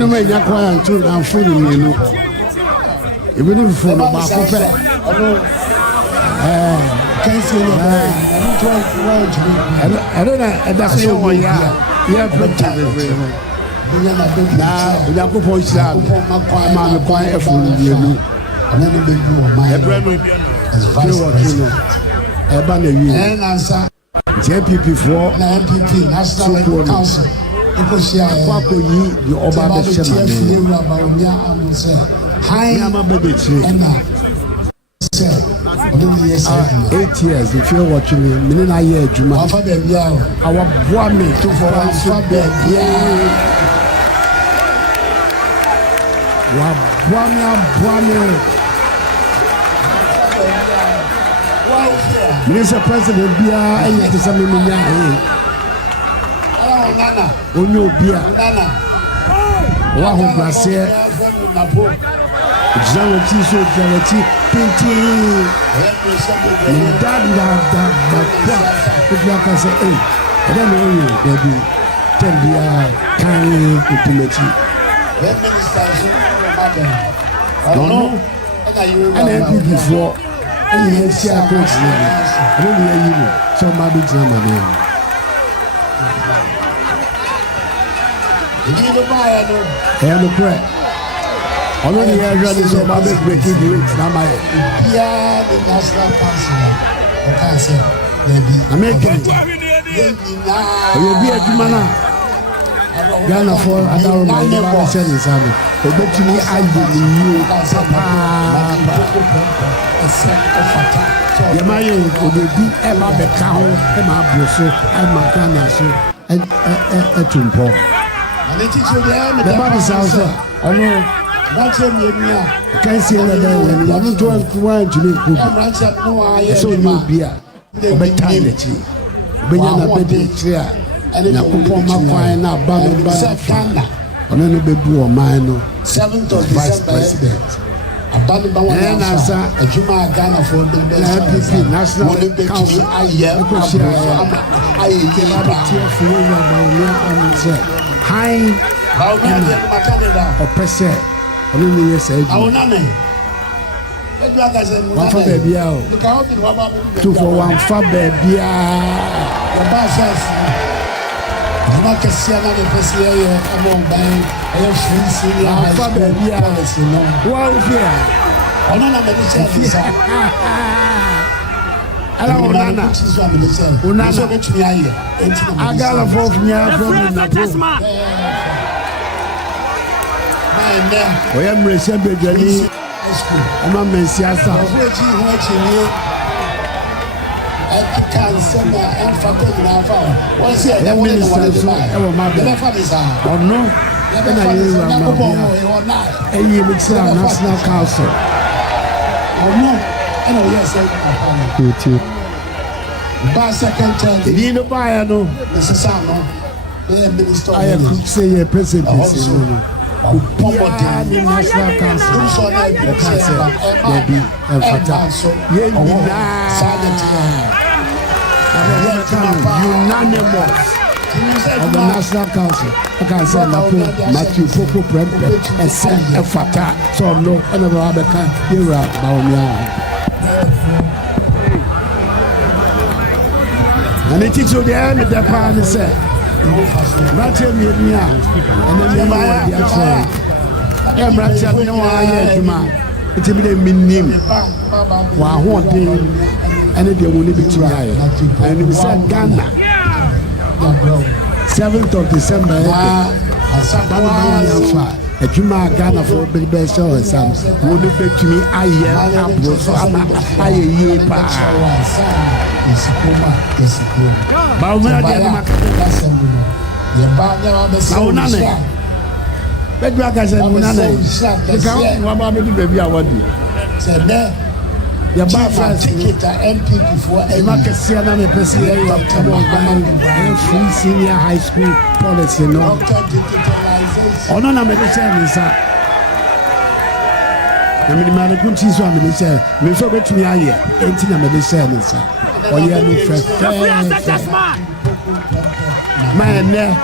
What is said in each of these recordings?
No me ya kwa ntu na mfunu mienu. Ebi no mfunu ba ko pe. Can't say no. I don't know that's so one ya. Ya plenty na ya ko po isa. Ma me kwa efunu mienu. And then they do on my Ebrano as vice president. Eba na wi. And answer NPP for NPP National Council. Kwako yi the oba be shema me. Hi, I'm a baby tree. 8 years if you're watching me, me na ye adwuma. Afa baby a our boy me to for afa baby wa boy me. Minister President bia enya te say me nya Nana. onyo bia Nana. wa ho brase Zawati so zawati pinti dad bakwa ukaka say eh I don't know you baby tell bia kan utumeti no and then before and you see a coach I don't hear you so my big drama man and the prayer already ready so my big breaking news now my yeah the National Council okay say baby American you be a jumana Ghana for adaro na you ba say this am obetumi ayi you ya maye obi e ma be ka ho e ma broso e ma Ghana so e tumpo and it is the Bible says ono that's a media can see that when you want to want to be so you be a mentality when you na be clear na kupo makwan na ba me ba ono no be bu o man no 7th of vice president Abaniba and as a Juma Ghana for the NPP National Council I am high oppressor ono ni yes I one for baby out 2 for 1 for baby the bosses you know que si ana de PCA among bang I free senior high for baby wow fear ono na me say ala onana so betumi aye agala for nya from na oya mrese bedwani ama mensiasa can send and father na fa won say e won ni won dey buy e fa dey sa ono na you eyi mixer National Council ono and yes say ba second chance ni no buy no this is no minister I could say your president no Poverty in National Council. Baby, and Fata. Unanimous of the National Council. I can say Matthew Opoku Prempeh and send Fata. So no, and another can hear about me. And it is to the end of the party said. Matthew Mia, and then the answer. Matthew, no, I am. It's a bit of minim. While wanting, and it will be too high. And we said Ghana, 7th of December. A Juma Ghana for big best show and some would be to me. I am a so I'm a year. Senior high school policy no. Ono na medicine is na me ma ku ti so me say me so betumi aye enti na medicine is oye no fresh man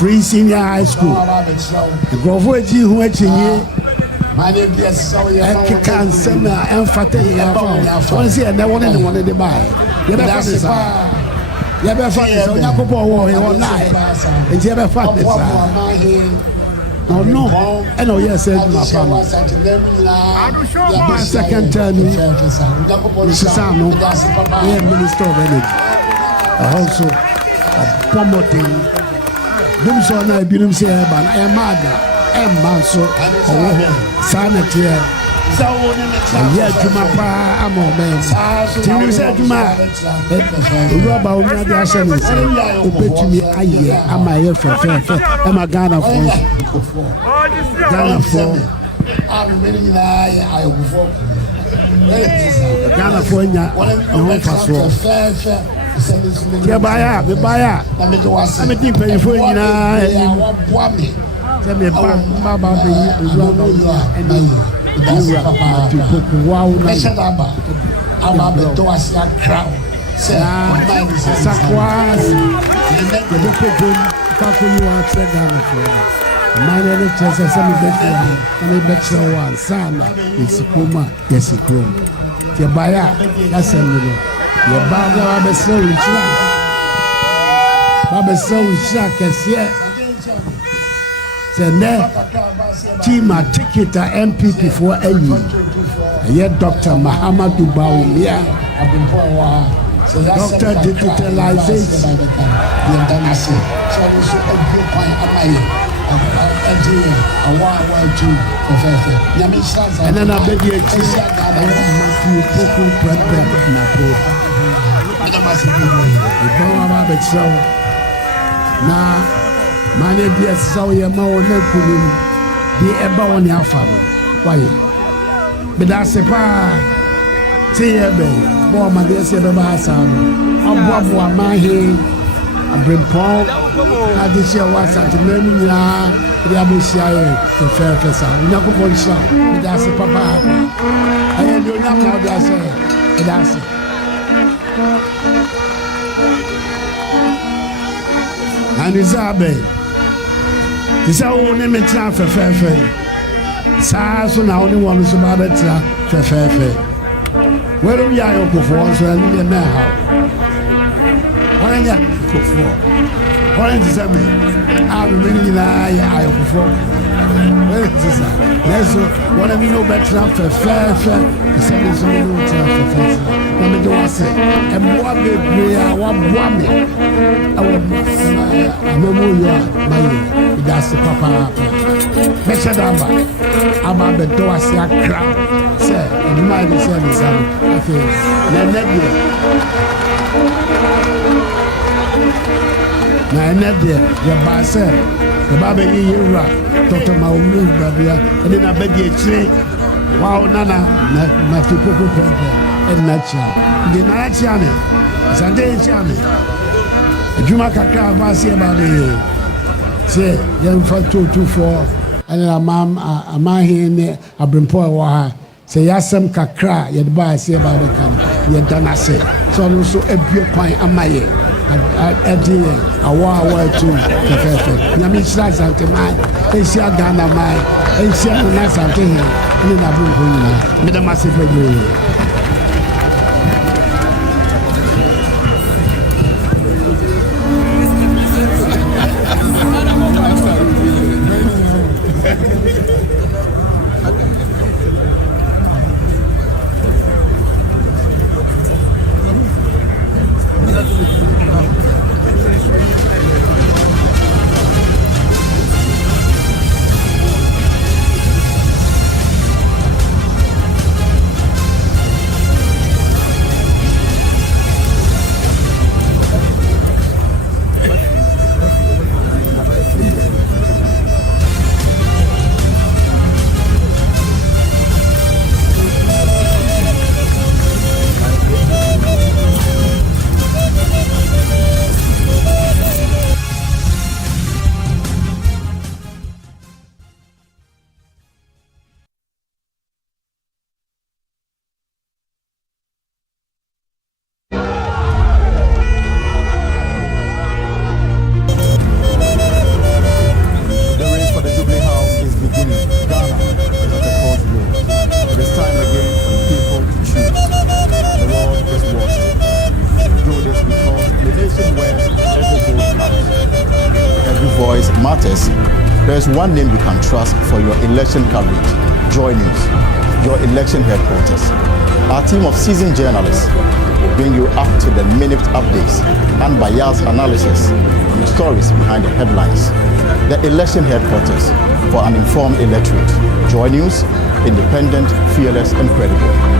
Free Senior High School. Nkurɔfoɔ akyi ho akyinye ɛkeka nsɛm a ɛmfata yɛafa wɔn sɛ ɛnɛ wɔne ne wɔne de baeɛ yɛbɛfa ne saa yɛbɛfa ne saa onyankopɔn wɔ hɔ ɔnaeɛ enti yɛbɛfa ne saa na ɔno ɛna ɔyɛ sɛ adwuma pa no ba second term ni mesesa no ɛyɛ Minister of Energy ɛhɔ nso ɔbɔ mmɔden dum sɛ ɔna ebinom sɛ ɛba na ɛma ada ɛmma nso ɔwɔ hɔ saa na teɛ ɔyɛ adwuma paa ama ɔman mu tinim sɛ adwuma a owuraba wo nyade ahyɛ ne nsa wobɛtumi ayɛ ama ɛyɛ fɛfɛɛfɛ ɛma Ghanafoɔ nya ne ho mfasoɔ Kebaya, Bebaya, I'm making pay for you now. Tell me about the Matthew Opoku crowd. Sakwas, the people you are said my name is Sami Betra, and a better one, Sana, it's Kuma, yes, Krum. Kebaya, that's a little. Your father, Baba so kɛseɛ sɛ nɛ team a ticket a NPP for ayi ɛyɛ Dr. Mahamadou Bawumia Dr. Digitalization and then I beg you Matthew Opoku Prempeh na po na mane bia sawo ye ma wona kunim bi eba wona afa no waye bedase pa se ye be bo ma de se be ba asa no aboabo ma he abrempon na de se wa Asantehene nyina de abosia ye to fe sa nyakopon sha bedase papa aye de onyam na de ase bedase and Isabe is our own image for fair. So now only one is about it for fair. Where we are, for so I need a man. What are you for? What is it? I'm really I before. Where is this? Let's what I mean, no better for fair. The second is no for fair. Let me do I say, and what did we are one woman. That's the papa. Better Damba. I'm at the door, see a crowd. Say, and you might be saying this. I feel, Nadia, your boss, the Baba Yura, Dr. Maumi, Babia, and then I beg you, wow, Nana, Matthew Opoku Prempeh, and Nacha. The Nachiane, Asantehene. Juma kakra vasi about it. Say, young for 224, and Asantehene Abrempo wa. Say, yasam kakra, yet buy say about the can, yet dana say. So, also a beer pine amaye. Idea, a war too, perfect. Yamisha Santemai, Asia Ghana, my Asia Asantehene, and in Abu, with a massive review. There is one name you can trust for your election coverage: Joy News, your election headquarters. Our team of seasoned journalists will bring you up-to-the-minute updates and biased analysis on the stories behind the headlines. The election headquarters for an informed electorate. Joy News, independent, fearless, and credible.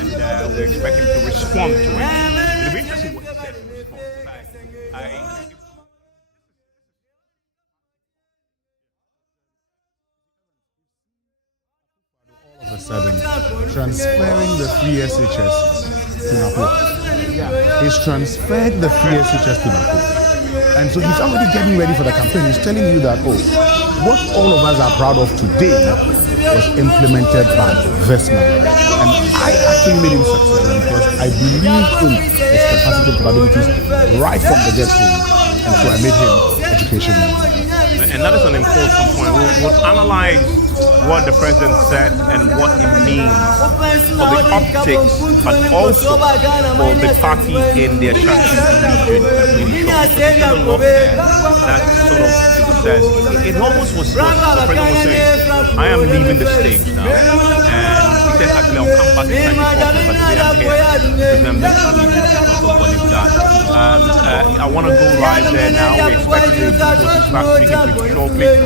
And we expect him to respond to it. It'll be interesting what he says in response. All of a sudden, transferring the free SHS to Napo. He's transferred the free SHS to Napo. And so he's already getting ready for the campaign. He's telling you that, oh, what all of us are proud of today was implemented by this man. And I actually made him successful because I believed in his capacity and capabilities right from the get-go. And so I made him education minister. And that is an important point. We'll analyze what the president said and what it means for the optics, but also for the party in the Ashanti region. That sort of says it almost was what the president was saying. I am leaving the stage now, and he said actually I'll come back and thank you, but today I'm here to present because of what they've done. I want to go live there now. We expect the people to start speaking to you shortly.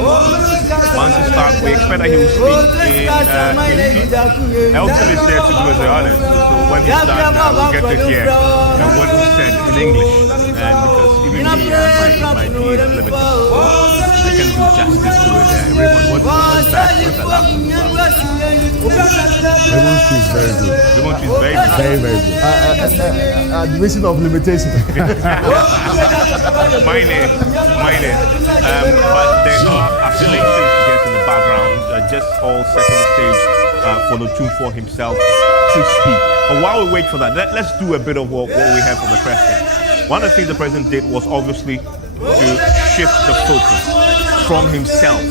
Once he starts, we expect that he will speak in NPP. Elton is there to do as the honors. So when he starts now, we'll get to hear what he said in English. And because even me, my PA is limited, so I can do justice to it. Raymond, what's that? What's the last one about? Raymond's tree is very good. Raymond tree is very good. Very, very good. Admission of limitation. Mine. But there are affiliations against in the background, just all setting the stage for Notumfor himself to speak. But while we wait for that, let's do a bit of what we have from the president. One of the things the president did was obviously to shift the focus from himself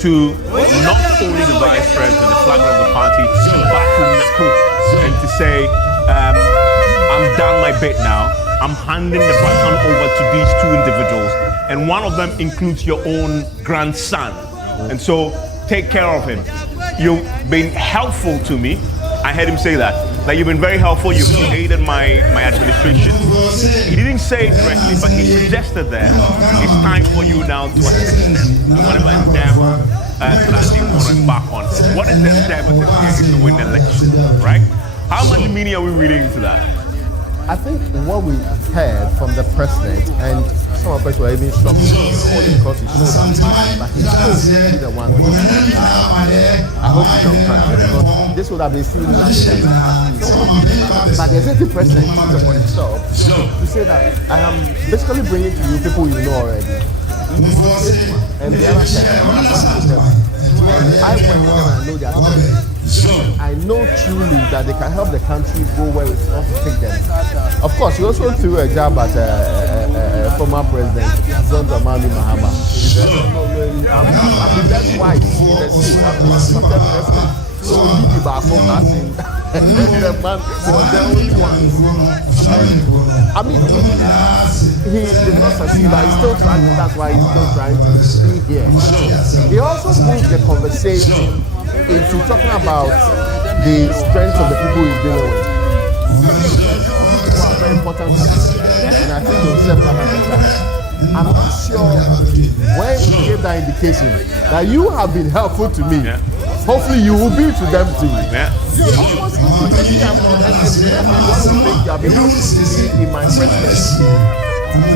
to not only the vice president, the flagman of the party, but to Napo, and to say, I'm done my bit now. I'm handing the baton over to these two individuals, and one of them includes your own grandson. And so take care of him. You've been helpful to me. I heard him say that. Like, you've been very helpful. You've aided my administration. He didn't say it directly, but he suggested that it's time for you now to assist them in whatever endeavor that they want to embark on. What is the endeavor this year? Is to win the election, right? How much meaning are we reading into that? I think what we heard from the president, and some of us were even shocked, only because he showed up, but he chose to be the one. I hope he don't because this would have been seen last year. But the executive president took upon himself to say that I am basically bringing to you people you know already. And the other side, I went there and I know their strength. I know truly that they can help the country go where it's not to take them. Of course, he also threw a jab at former president John Dramani Mahama. He said, I've been that white in the seat. I've been accepted president. So he did back home asking. And then the man was the only one. I mean, he did not succeed, but he's still trying. That's why he's still trying to be here. He also moved the conversation into talking about the strength of the people he's dealing with. People are very important, and I think they'll serve that. I'm not sure when he gave that indication that you have been helpful to me. Yeah. Hopefully, you will be to them too. Yeah. Almost immediately, I'm want to think you have been helpful in my presidency.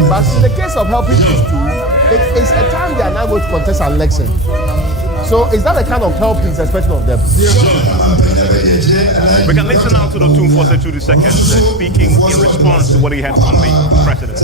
But in the case of helping these two, it's a time they are now going to contest an election. So is that the kind of help he's expecting of them? We can listen now to the tune for 2 seconds, speaking in response to what he had on the president.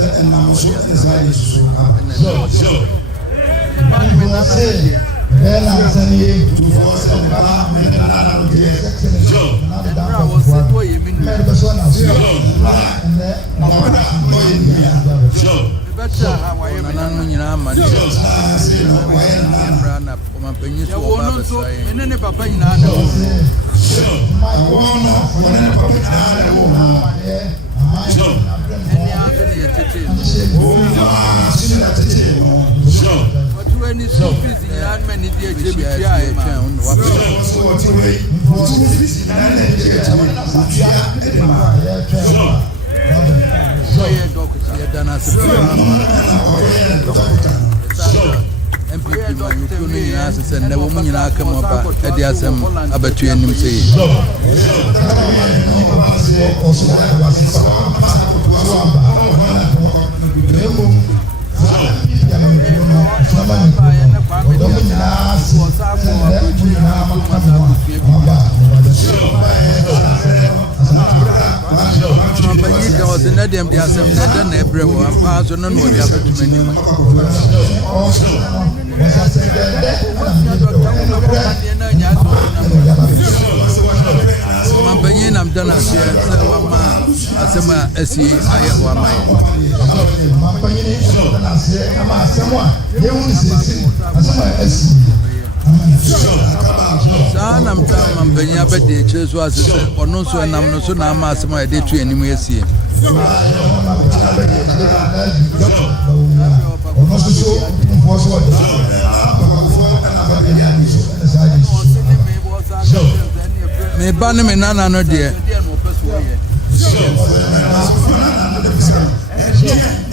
Me ban me nana no de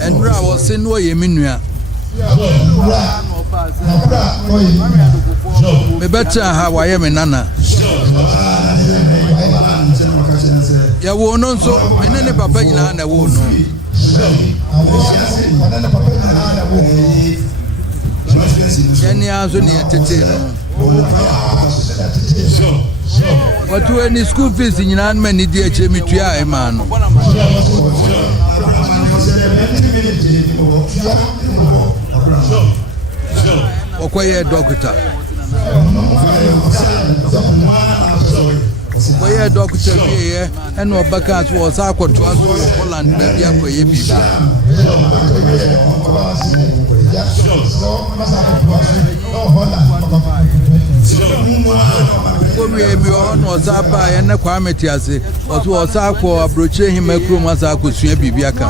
and bra was say no ye menua me better ha wa ye me nana ya wo no so me ne papa nyina na wo no yani azo ne tete what to any school fees in an many dear Jimmy Tria, man. Okay, doctor. We doctor here, and no backers was aqua to us Holland, baby, up for ye was up by and a quamity was up for approaching him a crew as I could swim Bibiaka.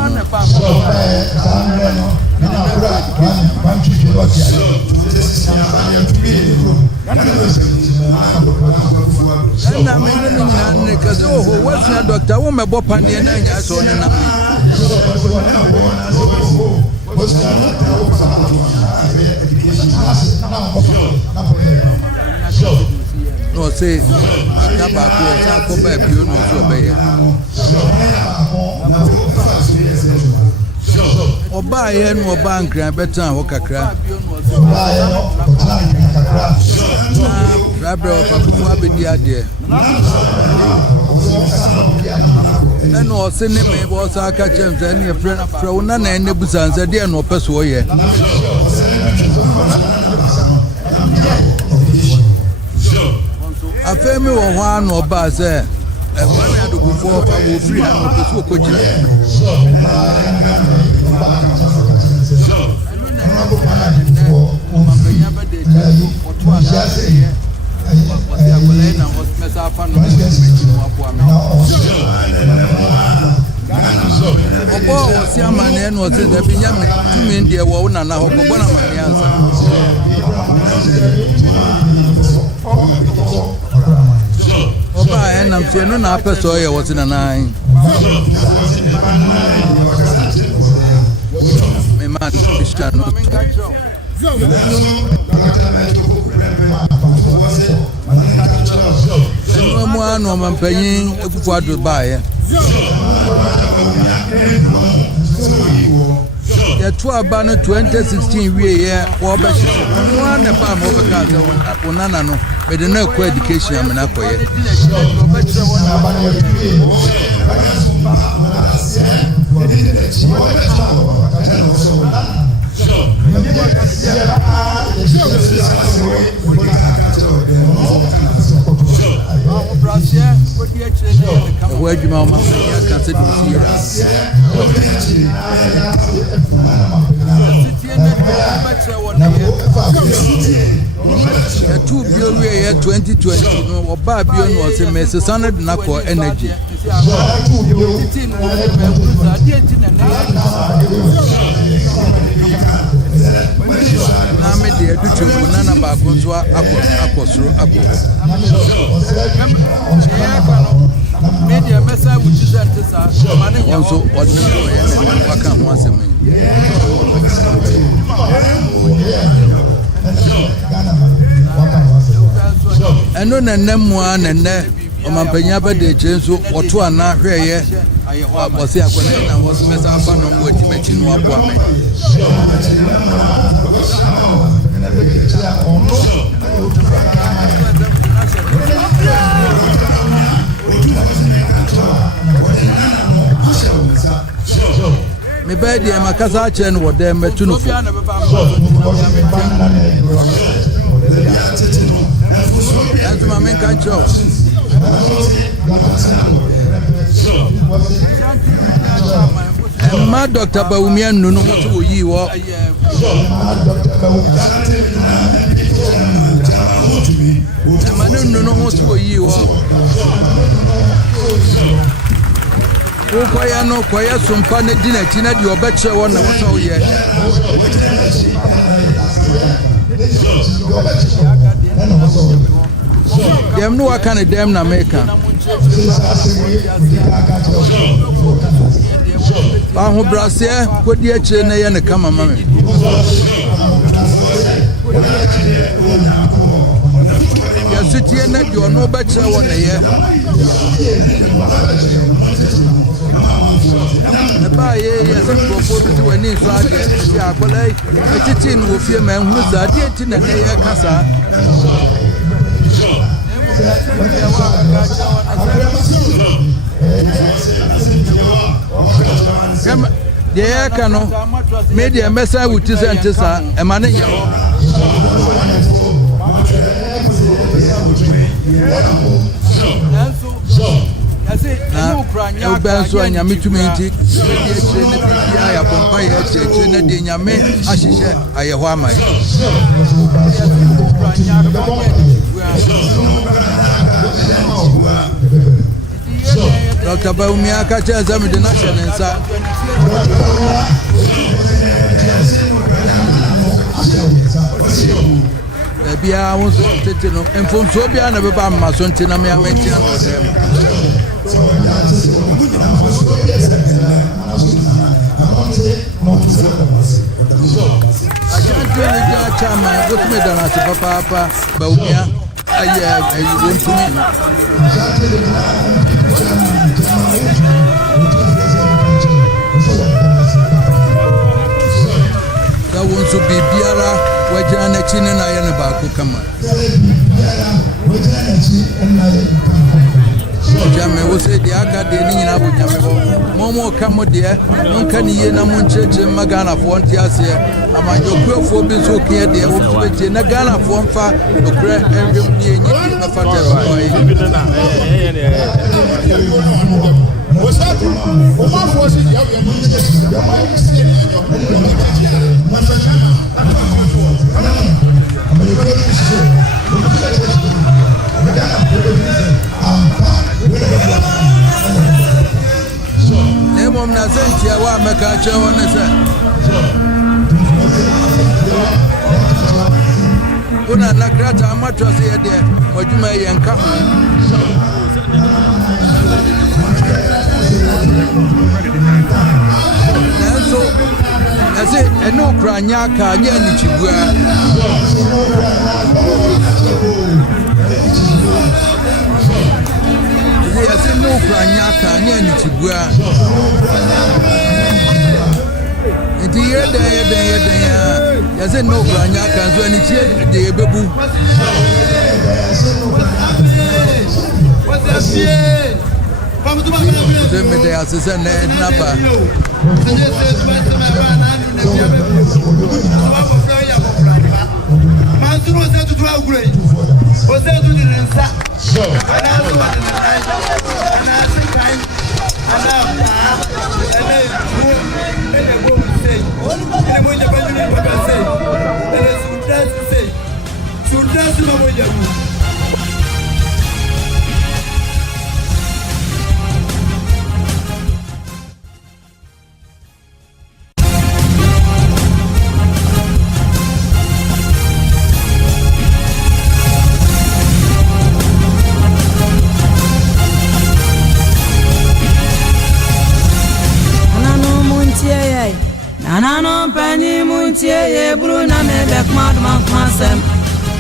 And I mean, because oh, what's that doctor? Oh, my bopani and I saw no say Kabaku or Sako baby, you know, so by or buy and or bank and better walk a crab. Rabbi of Abu Dhabi, dear. And was sending me was our catcher and your friend from none and the Busan said, dear no person. A family or one or baz there. And when I had to go for 300 to coach. Was your man and was in the Binyam to me in the one and I hope one of my answer. And I'm saying, no, I saw you was in a 9. My man is one woman paying a quadruple buyer. The 12 banner 2016 year, or better, one a farm over Gaza, Onano, but the no education. I'm not for it. Where do you want to a 2 billion 2020 or Babion was a mess, son of Nako energy. Now, made the education Nana Baconsoa, media message which is also ordinary once a minute. And no name one and Omampanyaba de Jensu or 2 and not here. I was here and was messed up on what you mentioned. Me bed ya makasa chen wo dem metunufo That's my main control. My Dr. Baumian no what you wo no what you Okoya no koya sumpa ne dina tina di obeche won na wo ye dem no aka ne dem na meka ba ho brase kodi ache ne ye ne kama mame ya sitie na di ono obeche won na ye yes, I'm going to an inside. Yeah, but it's in with your man who's a dear tin and a casa. The cano made a message with his antissa, a man. You benzo and Yamitumiti, I compare the Yame, Ashisha, Ayawama. Dr. Baumia catches them with the national inside. Maybe I was taking and from Sobia and about my son Tinamia mentioned. I can't tell you, Chama, what's me done as Papa, Baumia. I want to me. That wants to be Biara, where Janet and I am about to come. Jame was a diaga de Nina Bunyamo, Momo Camo dear, Moncani, Mon Church, Magana for 1 years here. Am I your girl for being so clear, dear, Nagana for far, the grand and the father. Mom Nazentia, what Macacho on the set. Una Nagrata, mattress here, dear, what you may encounter. So, that's it, and no cranyaka, Yanni Chibua. I said no cranyaka, Yanni Chibua. And the year day, I said no cranyaka, so any cheer, the babu. What's that? They are saying that number. Nana penny muntie Bruna me back madman kwansem.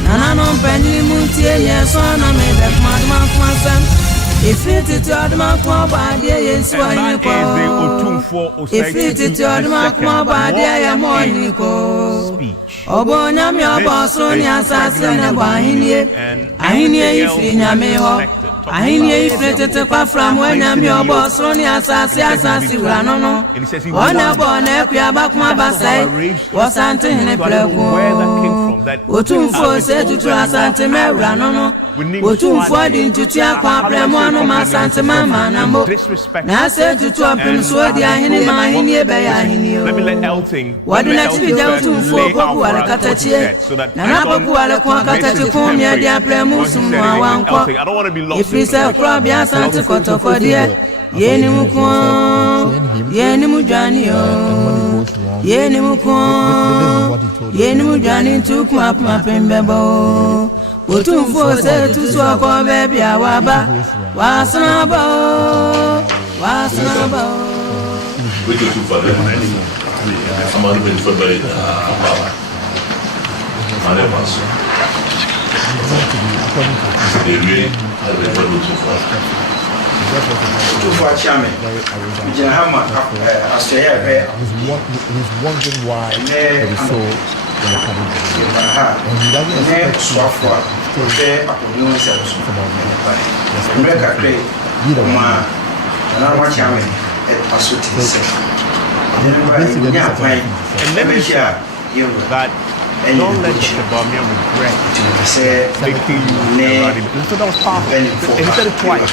Nana penny muntie sona me back madman kwansem. If it to adman kwa badia yes wa ko. If it to adman kwa badia ya moniko. Obonya mi oboso ni asase na bahinie. Ahinie ifri na me ho. Ahinie ifri tete kwa from when mi oboso ni asase ura no. Ona bona kwa bakma basai. Asantehene pleko. Otumfo se tutu asante mewra no. Otumfo di ntutu akwa premo no masante mama na mo. Na se tutu apem so di ahene ma ahene ebe ya ahene o. Wadu na tibi ja otumfo poku wale katachie. Na na poku wale kwa katachi kumye di apremu sunu awanko. Ifri se kura bi asante kotokodie. Yeni mukwa, yeni mujani yo. Yeni mukwa, yeni mujani tukma mapembebo. Otumfo se tutu kwa bebi awaba. Wasanaba, wasanaba. We go too far. I'm on the for by Too far, chairman. We have Australia. He's wondering why it is so in the coming days. And he doesn't expect to and let me share that don't let Mr. Bamian regret making you around him. And so that was powerful. And he said it twice.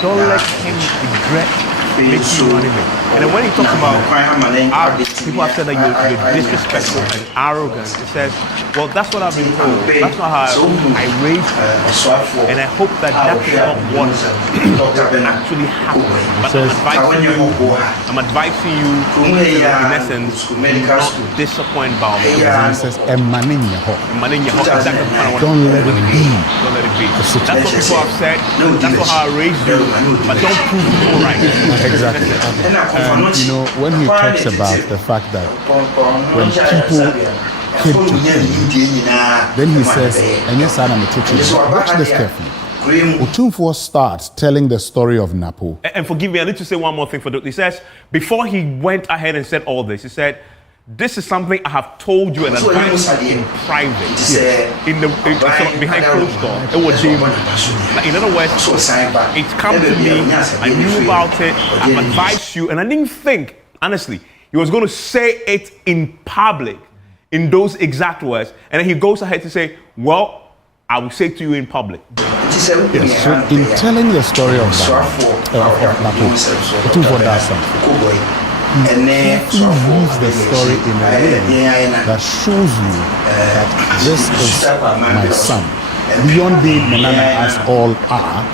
Don't let him regret making you around him. And then when he talks about people have said that you're disrespectful and arrogant, he says, well, that's what I've been told. That's not how I raised you. And I hope that that's not what actually happened. But I'm advising you in essence not to disappoint Bamian. He says, don't let it be. Don't let it be. That's what people have said. That's not how I raised you. But don't prove people right. Exactly. And you know, when he talks about the fact that when people came to him, then he says, and yes, I'm teaching. Watch this carefully. Otumfuo starts telling the story of Napo. And forgive me, I need to say one more thing for He says, before he went ahead and said all this, he said, this is something I have told you and advised you in private. Behind closed doors. It was him. In other words, it's come to me. I knew about it. I've advised you, and I didn't think, honestly, he was going to say it in public in those exact words. And then he goes ahead to say, well, I will say to you in public. Yes, so in telling the story of Napo, it was what that he weaves the story in a way that shows you that this is my son. Beyond being Menana as all are,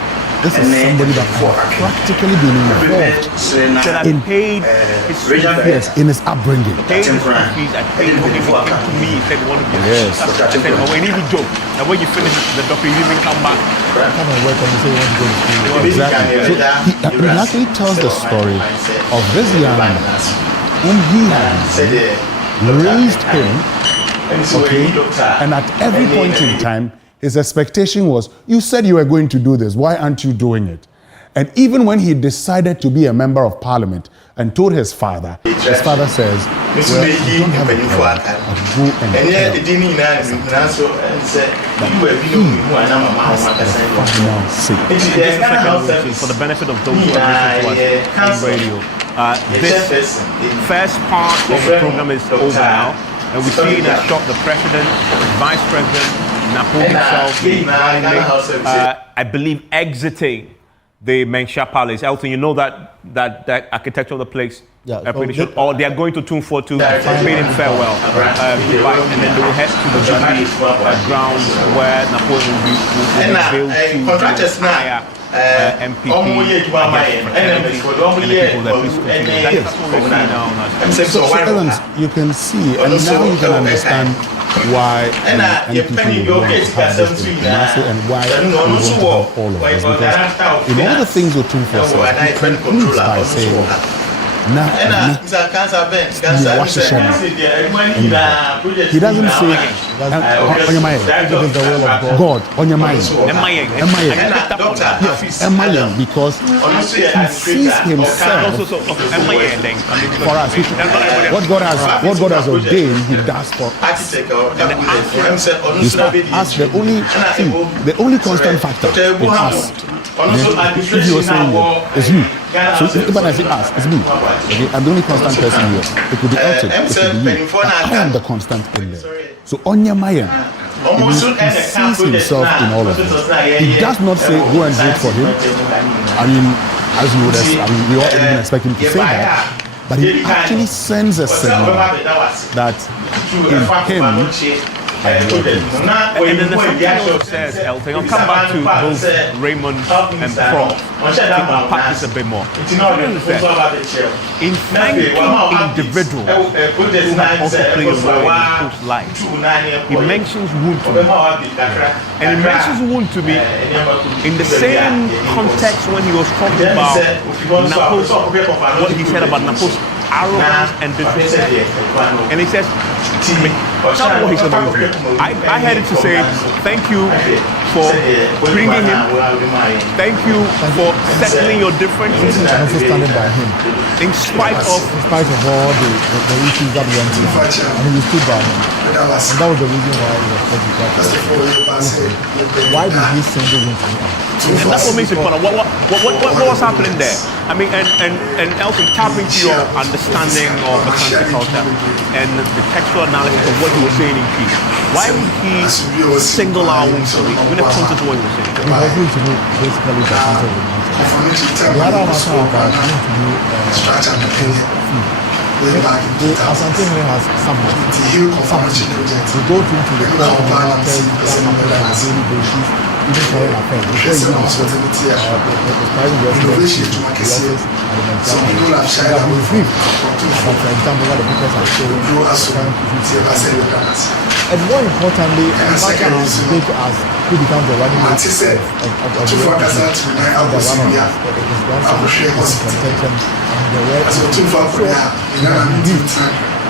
this is somebody that has practically been involved in his upbringing. Yes. When he joke, and when you finish the doctor, you even come back. Come and work and you say you want to go to school. Exactly. So he actually tells the story of this young man whom he had raised him, okay, and at every point in time, his expectation was, you said you were going to do this, why aren't you doing it? And even when he decided to be a member of parliament and told his father says, well, you don't have a problem, but go and tell that he has a final say. For the benefit of those who are listening to us on radio, this first part of the program is over now, and we see in a shot the president, the vice president, Napo himself, I believe, exiting the Mensha Palace. Elton, you know that architecture of the place? Yeah. Pretty sure. Or they are going to Tune 4 to bid him farewell. And then they will head to the Jubilee grounds where Napoleon will be revealed to the higher NPP, So Evans, you can see, and now you can understand why NPP would want to have this diplomacy and why we want to have all of this. Because in all the things with 247, he concludes by saying, now he doesn't say on your mind, it is the will of God, on your mind. Yes, because he sees himself for us. What God has ordained, he does for us. It's not us, the only constant factor in us. If you are saying that, it's you. So when I say us, it's me. Okay? I'm the only constant person here. It could be Elton, it could be you. But I am the constant in there. So Onyamayan, he sees himself in all of this. He does not say go and vote for him. I mean, as you would we all didn't expect him to say that. But he actually sends a signal that in him, and then the second says, Elton, I'll come back to both Raymond and Prof to unpack this a bit more. In thanking individuals who have also played a role in people's lives, he mentions Wontumi. And he mentions Wontumi in the same context when he was talking about Napo's, what he said about Napo's arrogance and disrespect. And he says, tell me what he said about you. I had it to say, thank you for bringing him. Thank you for settling your differences. And also standing by him. In spite of all the issues that went on. I mean, you stood by him. And that was the reason why he was supposed to. Why did he send him to him? And that's what makes it fun. What was happening there? I mean, and Elton, tap into your understanding of the country culture and the textual analysis of what he was saying in Key. Why would he single out Wontumi in the context of what he was saying? Because Wontumi basically the center of the matter. The other matter about Wontumi Asantehene has someone. We go to the court and tell on a daily basis, even foreign affairs. Before you know the private residence, the office, and we brief about, for example, what the people are saying. And more importantly, as big as who becomes the running mate of the representative, the one of us, contention, and the rest.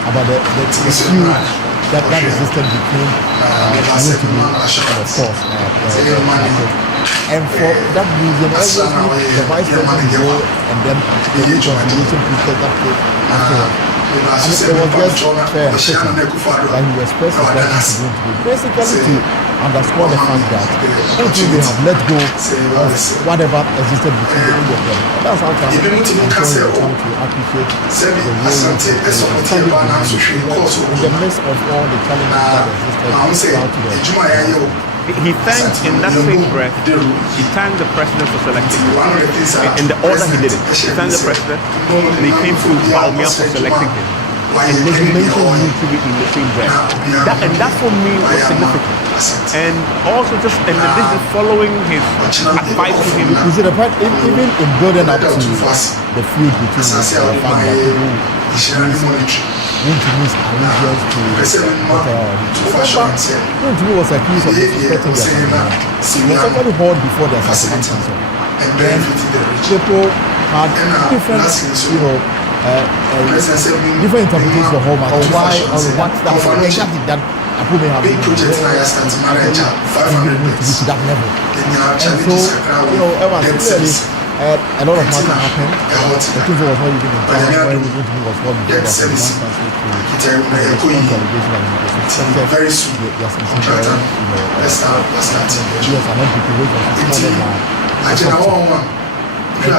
About the feud that existed between Wontumi and of course and for that reason obviously the vice president will go and then the reconciliation process that came afterwards And it was just fair and fitting that he expressed his gratitude to them basically to underscore the fact that until they have let go of whatever existed between the two of them. And that's how come I'm sure you will come to appreciate the role in the midst of all the challenges that existed throughout to them. He thanked, in that same breath, he thanked the president for selecting him. In the order he did it. He thanked the president, and he came to Baumia for selecting him. And then he mentioned unity in the same breath. That for me was significant. And also just following his advice to him. You see the point, even in building up to the feud between the fact that people need to miss allegiance to to me was accused of disrespecting their family. He was actually hauled before their circumstances. And then people had different, different interpretations of how much or why or what that exactly that Apu may have been able to that level. And so, Evans, clearly a lot of matter happened. The truth was not even in town when he was called before that he wants to allegation and he was suspected. Very soon. Yes, Let's start. Yes, an NPP which was responded by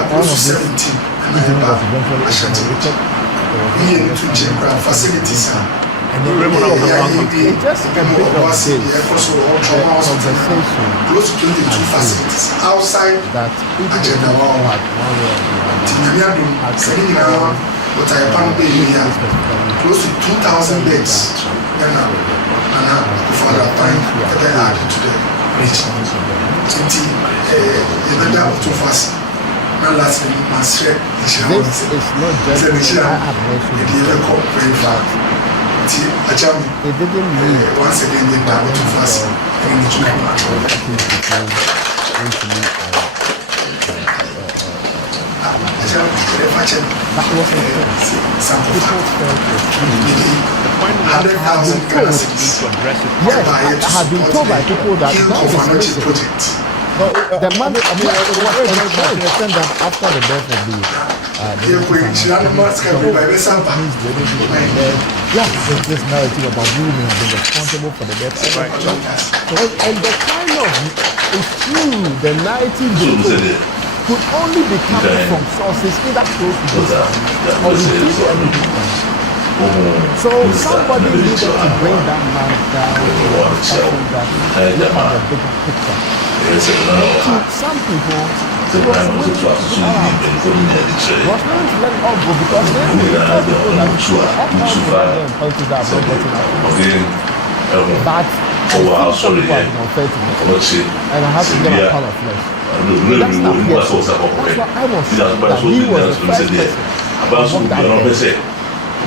all of this meeting was eventually inaugurated. There was facilities. and then it's just a bit of this conversation close to 22 facilities outside that even if you had one way or the other had close to 2,000 beds for that time added to the region. This is not just I have mentioned that it didn't mean once again the double to fast and the that wasn't some people felt the point was that had been told, yes, I had been told by people that that is missing. No, the man, I mean, it was very much to the extent that after the death of the this narrative about who may have been responsible for the death. Right. And the kind of, it's true, the narrative could only be coming from sources either close to this or within the NPP. So somebody needed to bring that man down to something that look at the bigger picture. To some people, it was willing to let it all go because then we tell people that politics are not getting out. But some people have been unfair to me, and I have to get a pound of flesh. That's not yet. That's why I was shocked that he was the first person to walk that day.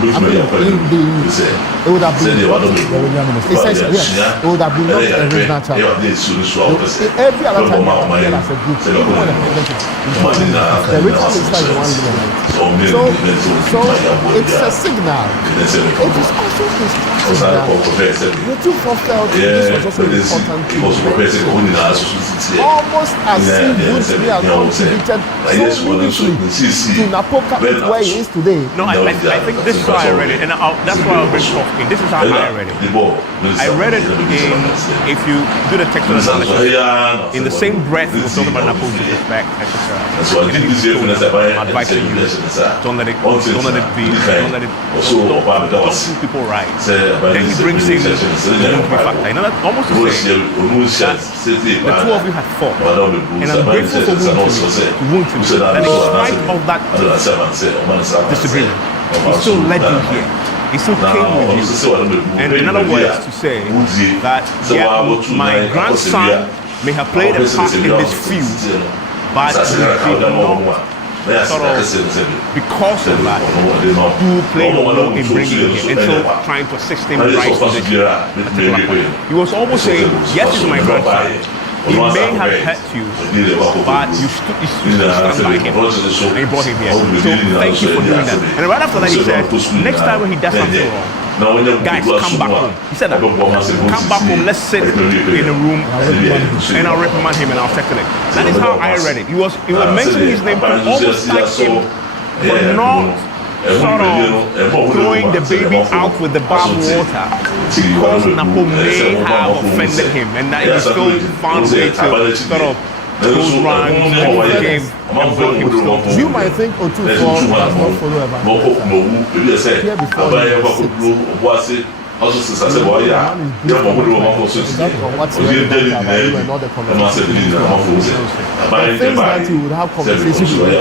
I mean, it would have been what the original minister. Essentially, yes, it would have been not the original child. Every other time they appear as a group, even when the president is the original minister is the one leading it. So it's a signal. It is also instructive that the two felt this was also important to almost as if we have contributed so meaningfully to Napoka where he is today. No, I think this is how I read it, and that's why I've been talking. This is how I read it. I read it in, if you do the textual analysis, in the same breath he was talking about Napoleon's respect, etc. And then he told them, I'm advising you, don't let it be, don't put people right. Then he brings in the Wunti factor. You know, that's almost to say that the two of you had fought, and I'm grateful for Wunti, and in spite of that disagreement, he still led you here. He still came with you. And in other words, to say that my grandson may have played a part in this feud, but he did not sort of, because of that, do play a role in bringing him here. And so trying to assist him right to this particular point. He was almost saying, yes, he's my grandson. He may have hurt you, but you still stand by him. And you brought him here. So thank you for doing that. And right after that he said, next time when he does something wrong, guys, come back home. He said that. Come back home, let's sit in a room and I'll reprimand him and I'll settle it. That is how I read it. He was mentioning his name, but almost like him for not sort of throwing the baby out with the bathwater because Napo may have offended him and that he still found a way to sort of close runs and game and bring him still. You might think Otu does not follow Evans. Here before also since I said, well, yeah, yeah, but we don't want to switch. We did it, and I said, we didn't have to say. The things that you would have conversations with. He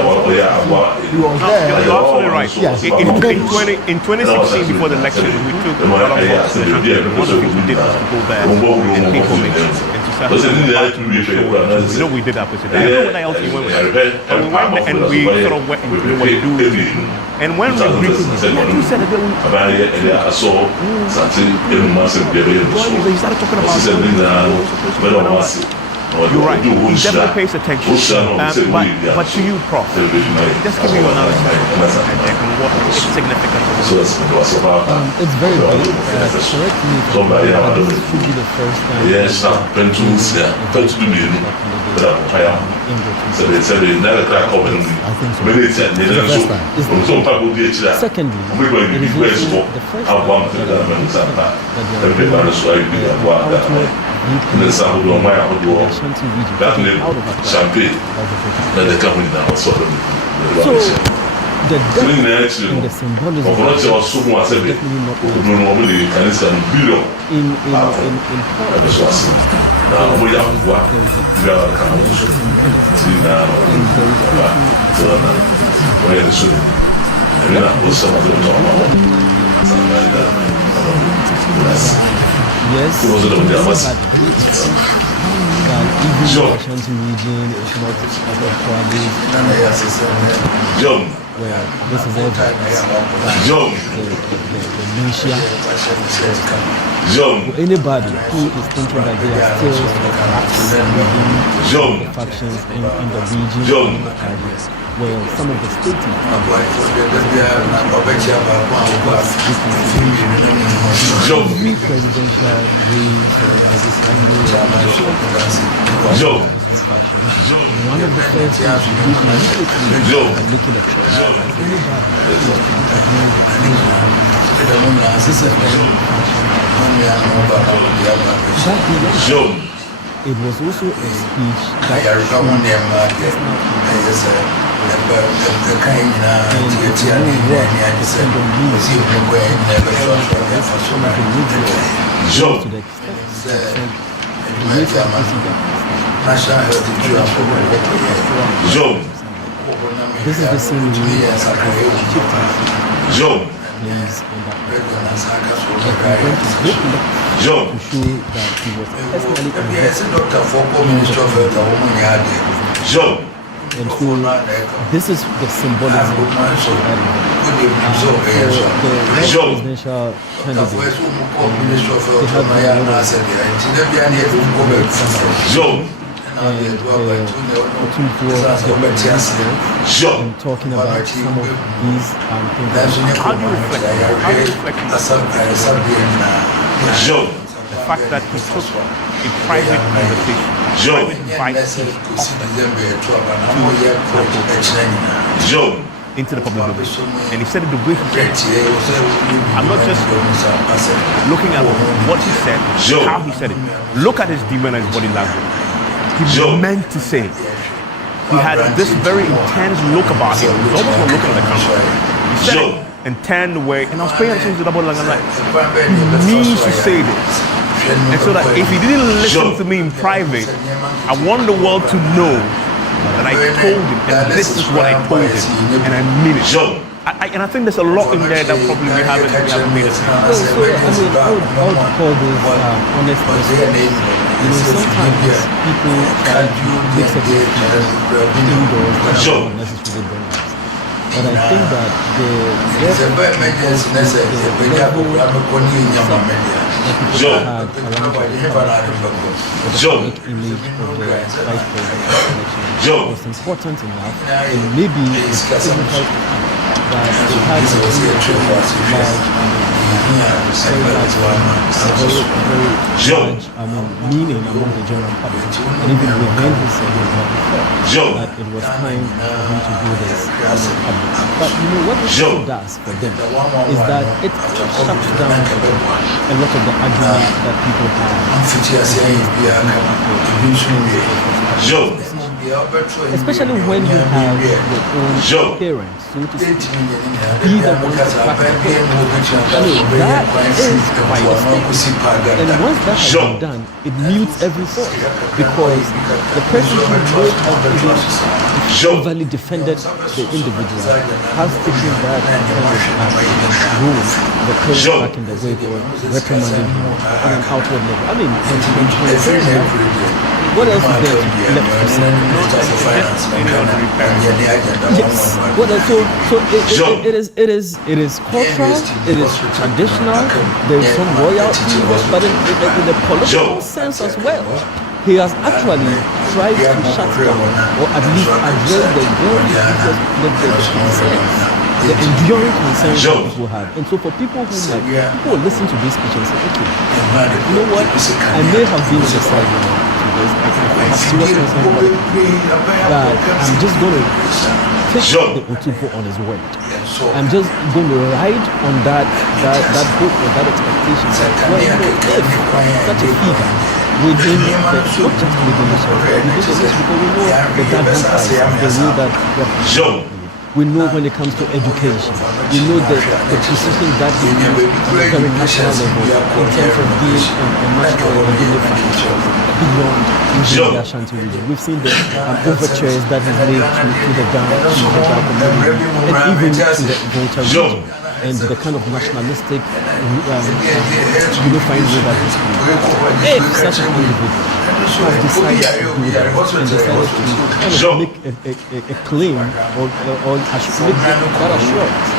was You're absolutely right. Yes. In 2016, before the election, we took a lot of votes in the country. One of the things we did was to go there and pay homage and to serve the you know, we did that, President. I don't know when I also went with that. And we went there and we sort of went and did what we do. And when we greeted him, you said that I saw something in my he started talking about you're right. He definitely pays attention. But to you, Prof, just give me another side and what is significant. It's very big. Correct me if I'm wrong. This should be the first time. Yes, Secondly, it is also the first the depth and the symbolism is definitely not yes, even the Ashanti region is not probably where this is evidence the militia for anybody who is thinking that they are still within the factions in the region, well, some of the statements every presidential race one of the first things immediately looking at it was also a speech that this is the same to show that he was personally and so this is the symbolism of that the presidential candidate they have and talking about some of these things. How do you reflect the fact that he took a private conversation, into the public domain, and he said it the way he said it. I'm not just looking at what he said, how he said it. Look at his demeanor and his body language. He meant to say it. He had this very intense look about him. He was almost not looking at the camera. He said it and turned away, and I was paying attention to the body language. I'm like, he needs to say this. And so that if he didn't listen to me in private, I want the world to know that I told him, and this is what I told him, and I mean it. And I think there's a lot in there that probably we haven't made it. I would call this honest response. Sometimes people try to mix up indoors that are not necessarily dangerous. But I think that the level of public image of the vice president was important enough, and maybe it signified that they had a large meaning among the general public, and even within his that it was time for him to do this in public. But what this does for them is that it shuts down a lot of the arguments that people have. Especially when you have your own parents, so to speak, be the one to practice. That is quite a statement. And once that has been done, it mutes every voice, because the person who may have overly defended the individual has taken that rule, the parents back in the way, or reprimanding him on an outward level. I mean, what else is there left to say? Yes. What else? So it is cultural, it is traditional, there is some royalty, but in the political sense as well, he has actually tried to shut down, or at least address the enduring concerns that people have. And so for people who people will listen to this speech and say, okay, you know what, I may have been on the side to this, I have serious concerns, but I'm just going to take the Otupo on his word. I'm just going to ride on that hope or that expectation that, well, if such a figure within not just within the church, within the church, because we know the dark vampires, the way that we know when it comes to education, we know the position that he used on a very national level in terms of being a national unified beyond the Ashanti region. We've seen the overtures that he's made to the Ghana community, and even to the Volta region, and the kind of nationalistic unifying way that he's playing. If such an individual has decided to do that and decided to kind of make a claim or make that assurance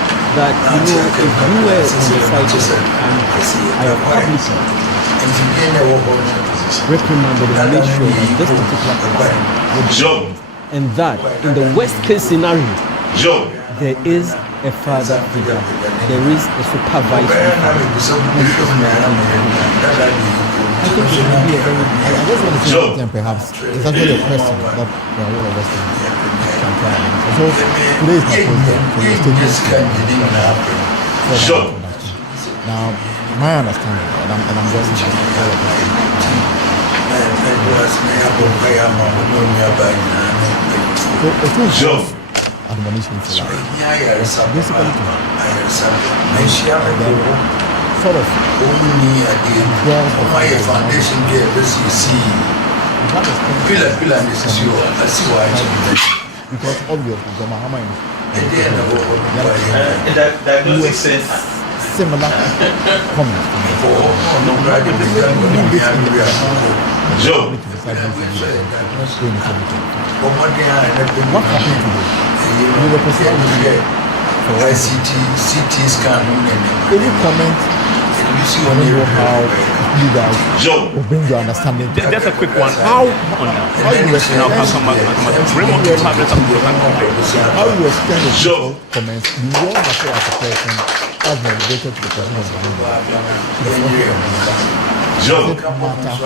that, if you were on the side and I have publicly reprimanded and made sure that this particular person would be, and that in the worst case scenario there is a father figure, there is a supervisor. I think it may be a very... I just want to say something perhaps. It's actually a question that all of us can try and answer. So today is my first day for your statement. Now, my understanding, and I'm just all of us. So it is just admonition for life. Basically, sort of foundation here, this you see. Because obviously, the Muhammad similar comments what happened today? You represent for ICT, CT scan, any comment on how you guys will bring your understanding. That's a quick one. How you extend the comments beyond myself as a person as motivated to the person of the it doesn't matter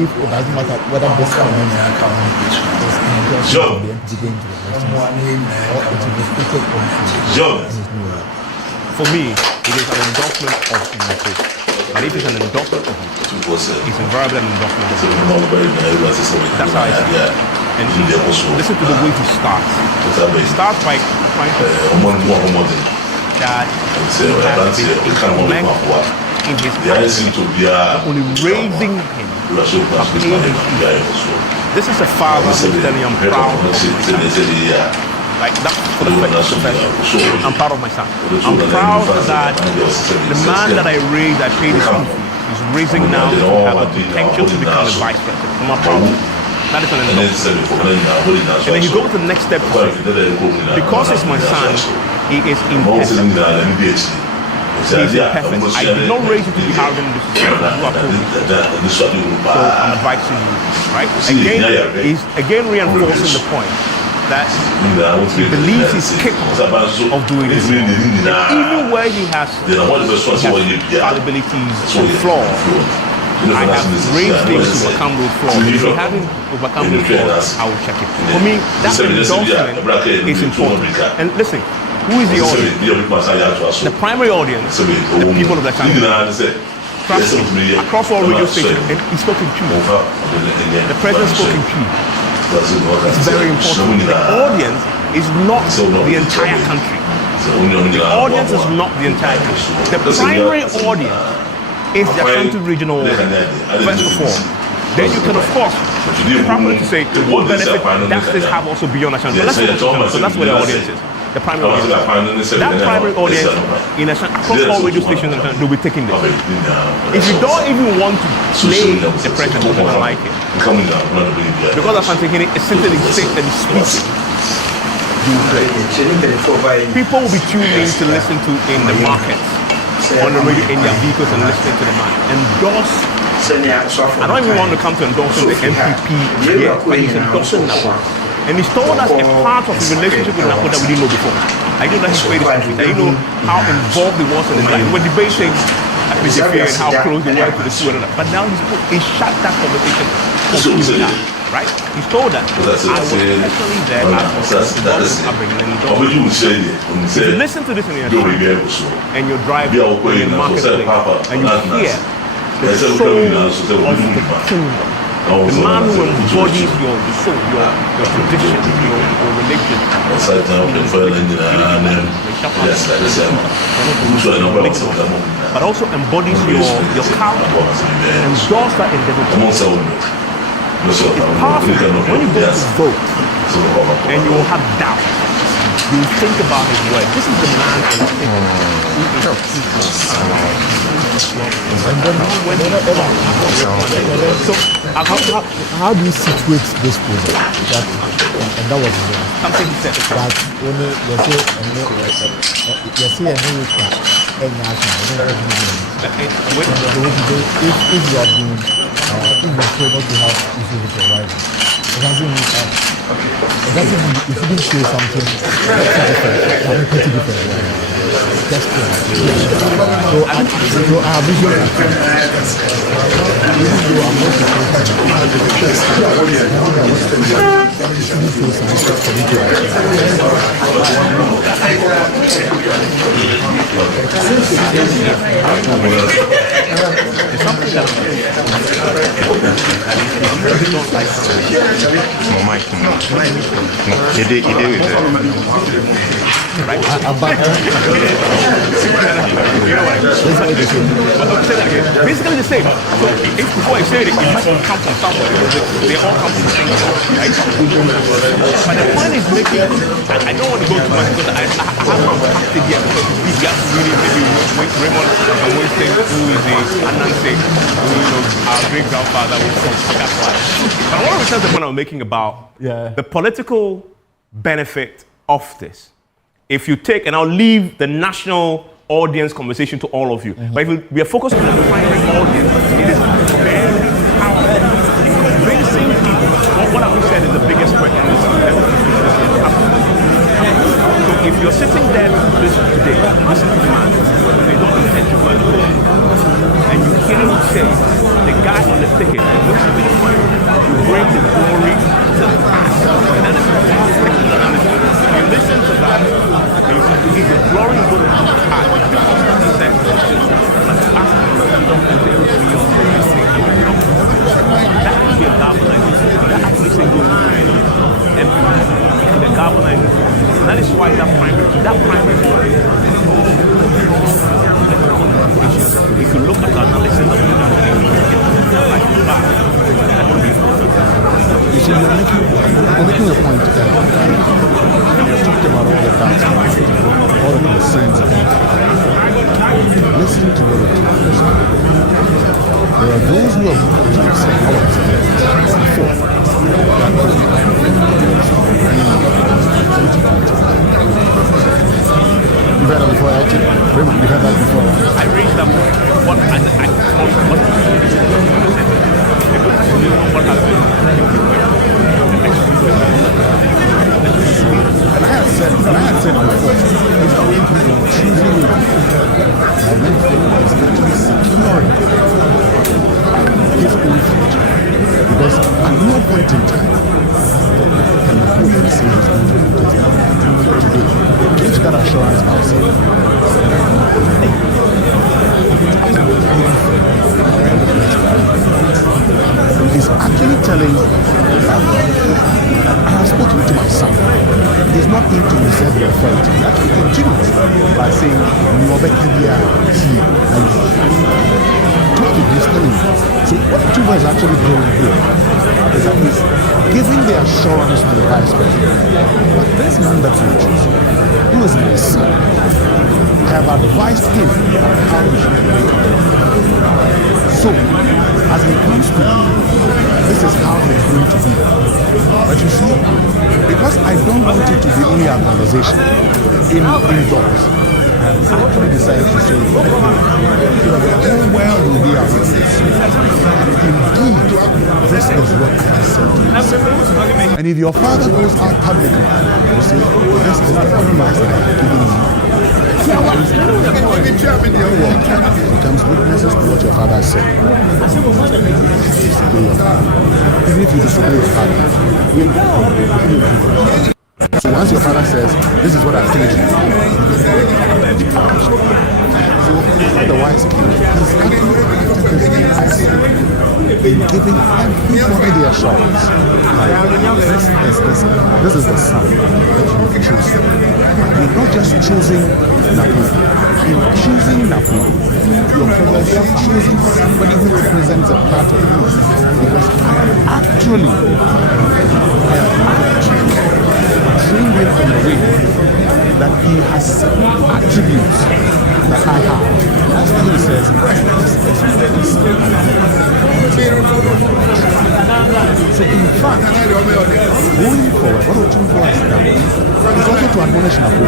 if it doesn't matter whether this comment is endorsed from the NPP going to the elections or it is restricted to for me, it is an endorsement of Nako. But if it's an endorsement of Nako, it's invariably an endorsement of Nako. That's how I see it. And listen to the way he starts. He starts by trying to that he has been in his country, not only raising him, but paying him. This is a father who's telling you, I'm proud of my son. Like that's for the first profession. I'm proud of my son. I'm proud that the man that I raised, I paid his school fee, is raising now to have a potential to become a vice president. I'm proud of him. That is an endorsement. And then he goes to the next step to say, because he's my son, he is imperfect. He is imperfect. I did not raise you to be arrogant and disrespectful. You are told me. So I'm advising you, right? Again, he's again reinforcing the point that he believes he's capable of doing this. Even where he has fallibilities and flaws, I have raised things to overcome those flaws. If he hasn't overcome those flaws, I will check it. For me, that endorsement is important. And listen, who is the audience? The primary audience, the people of the country. Trust me, across all radio stations, and he spoke in Twi. The president spoke in Twi. It's very important. The audience is not the entire country. The audience is not the entire country. The primary audience is the Ashanti regional, first of all. Then you can, of course, properly to say, what benefit does this have also beyond Ashanti? So that's where the audience is. The primary audience. That primary audience in across all radio stations they'll be taking this. If you don't even want to play the president, you don't like it. Because Asantehene is sitting in state and speaking. People will be tuning in to listen to in the markets, on the radio, in their vehicles and listening to the man. Endorse. I don't even want to come to endorsing the NPP yet, but he's endorsing Napo. And he's told us a part of the relationship with Napo that we didn't know before. I didn't know he's played this country. I didn't know how involved he was in his life. We were debating at PGP and how close they were to the Sudan. But now he's shut that conversation completely down. Right? He's told us. I was personally there. If you listen to this in your street and you're driving in the marketplace and you hear the soul of the kingdom, the man who embodies your soul, your tradition, your religion. But also embodies your culture. Endorse that endeavor. It's powerful. When you go to vote and you will have doubt, you think about his word. This is the man who So how do you situate this project? And that was something he said. That when if you have been if you're told not to have issues with your rival, it doesn't mean if you didn't show something pretty different. That's true. So our vision Basically the same. So if before I said it must come from somewhere. They all come from the same source, right? But the point is making, I don't want to go too much because I haven't packed it yet because we got to really maybe Raymond and Winston, who is the Anansi, who our great grandfather was from. That's why. But I want to return to the point I'm making about the political benefit of this. If you take, and I'll leave the national audience conversation to all of you, but if we are focused on the primary audience, it is very powerful in convincing people. What I've said is the biggest question in this. So if you're sitting there listen to the man, they don't intend to go and you hear him say, the guy on the ticket, you bring the glory to the past. And that is you listen to that, you give the glory to the past. He said, let's ask that could be a galvanizing. That actually says go and the galvanizing. That is why that primary if you look at the analysis of you see, you're making a point that you're talking about all the facts, all the concerns about it. Listen to what it is. There are those who have said how it's before. You've heard that before, actually? You've heard that before? I raised that point. What point in time, and who can say he's going to do this? Today, gives that assurance by saying, he's actually telling I have spoken to my son. He's not going to reserve the authority. He actually continues by saying, he's telling you. So what Tuba is actually doing here is that he's giving the assurance to the vice president. But this man that you choose, who is my son, I have advised him on how he should make it. So, as he comes to me, this is how he's going to be. But you see, because I don't want it to be only a conversation indoors, I actually decided to say, the whole world will be our witness. Indeed, this is what I have said to you. And if your father goes out publicly, you say, this is the promise that I have given you. Becomes witnesses to what your father said. Even if you disobey your father. So once your father says, this is what I've told you, so the wise king is giving everybody the assurance. This is the son that you've chosen. You're not just choosing Napu. In choosing Napu, you're probably choosing somebody who represents a part of you. Because actually, trained him in a way that he has certain attributes that I have. That's why he says, so in fact, going forward, what we're trying for us now is also to admonish Napu.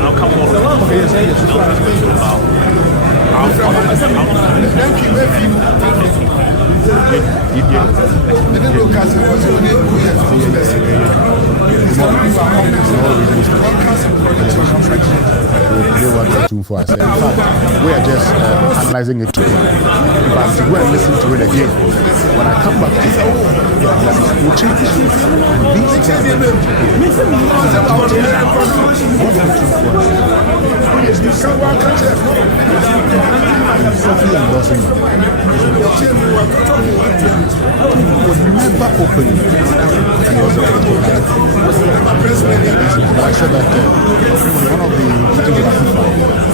I'll come over. Okay, yes. For us. In fact, we are just analyzing it today. But to go and listen to it again, when I come back to it, we'll change it. And these things are going to endorsing would never open and also but I said that one of the meetings in Africa,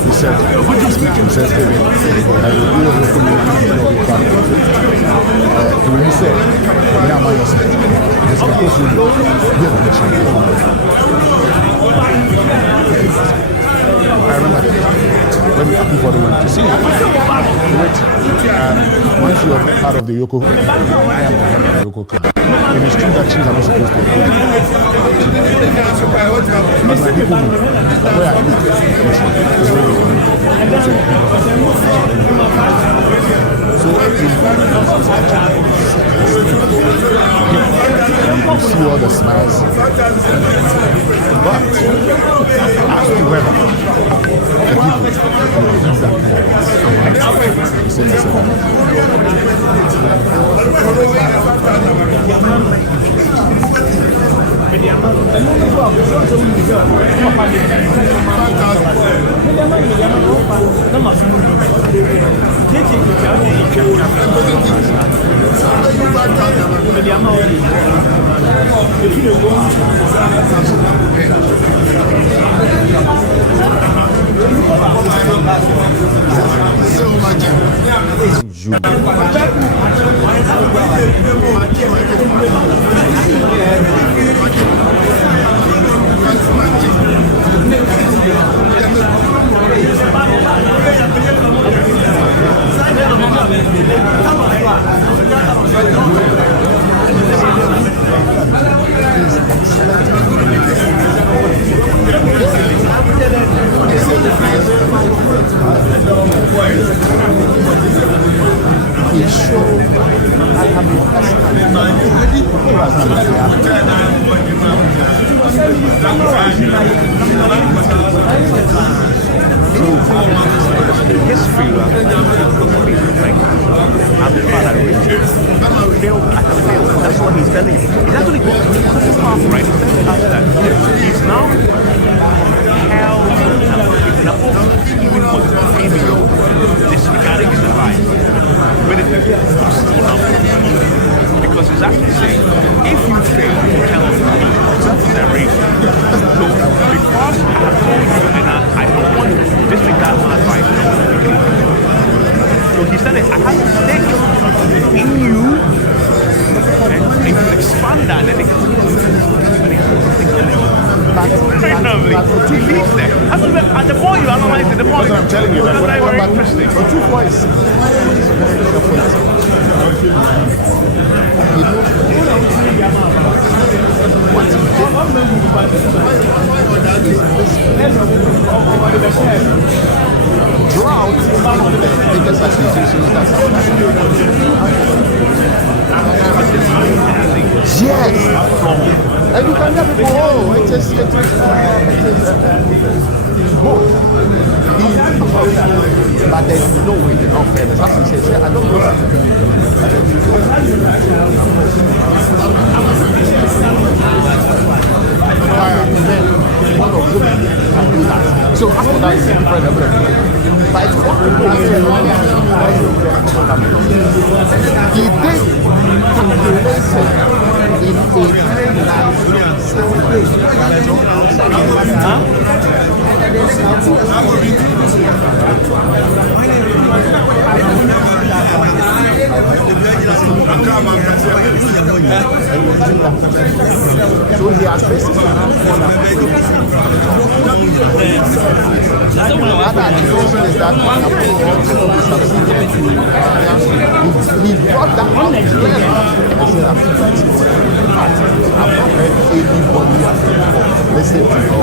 he said, he says, I will do when he said, I remember that when people went to see him, once you are part of the Yoko, I am the head of the Yoko club. And it's true that things are not supposed to be. But my people know where I live is where they live. So in fact, you see all the smiles. But as to whether the people will do that, you say this History, surprised in the morning. That's what I'm telling you. That's very, very interesting. But two boys, very careful. He knows what he drought is one of the biggest accusations that's yes. And you can get people, oh, it is both. But there's no way, in all fairness, as he says, I don't know that. But there's no one of them can do that. So after that, it's a different level. But it's what people say. He did calculated in a very nice way. So he has basis around other accusation is that he brought that up clearly. I said, I've not heard anybody listen to you.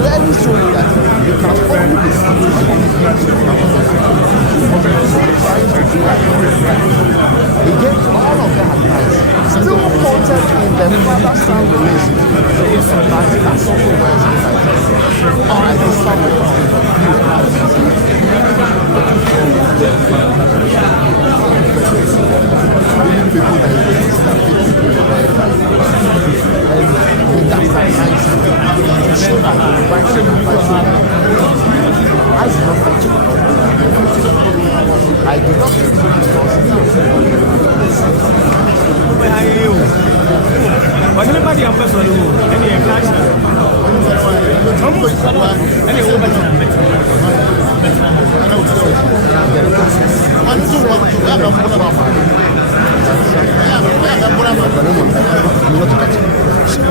Clearly showing that you can only be he gave all of that advice, still pointed in the father-son relationship. That's also where it's like, oh, I did something people that you and that's that nice to show that the right thing by showing I did not think so. I did not think so Where are you? Why can't anybody have person who any flash? Any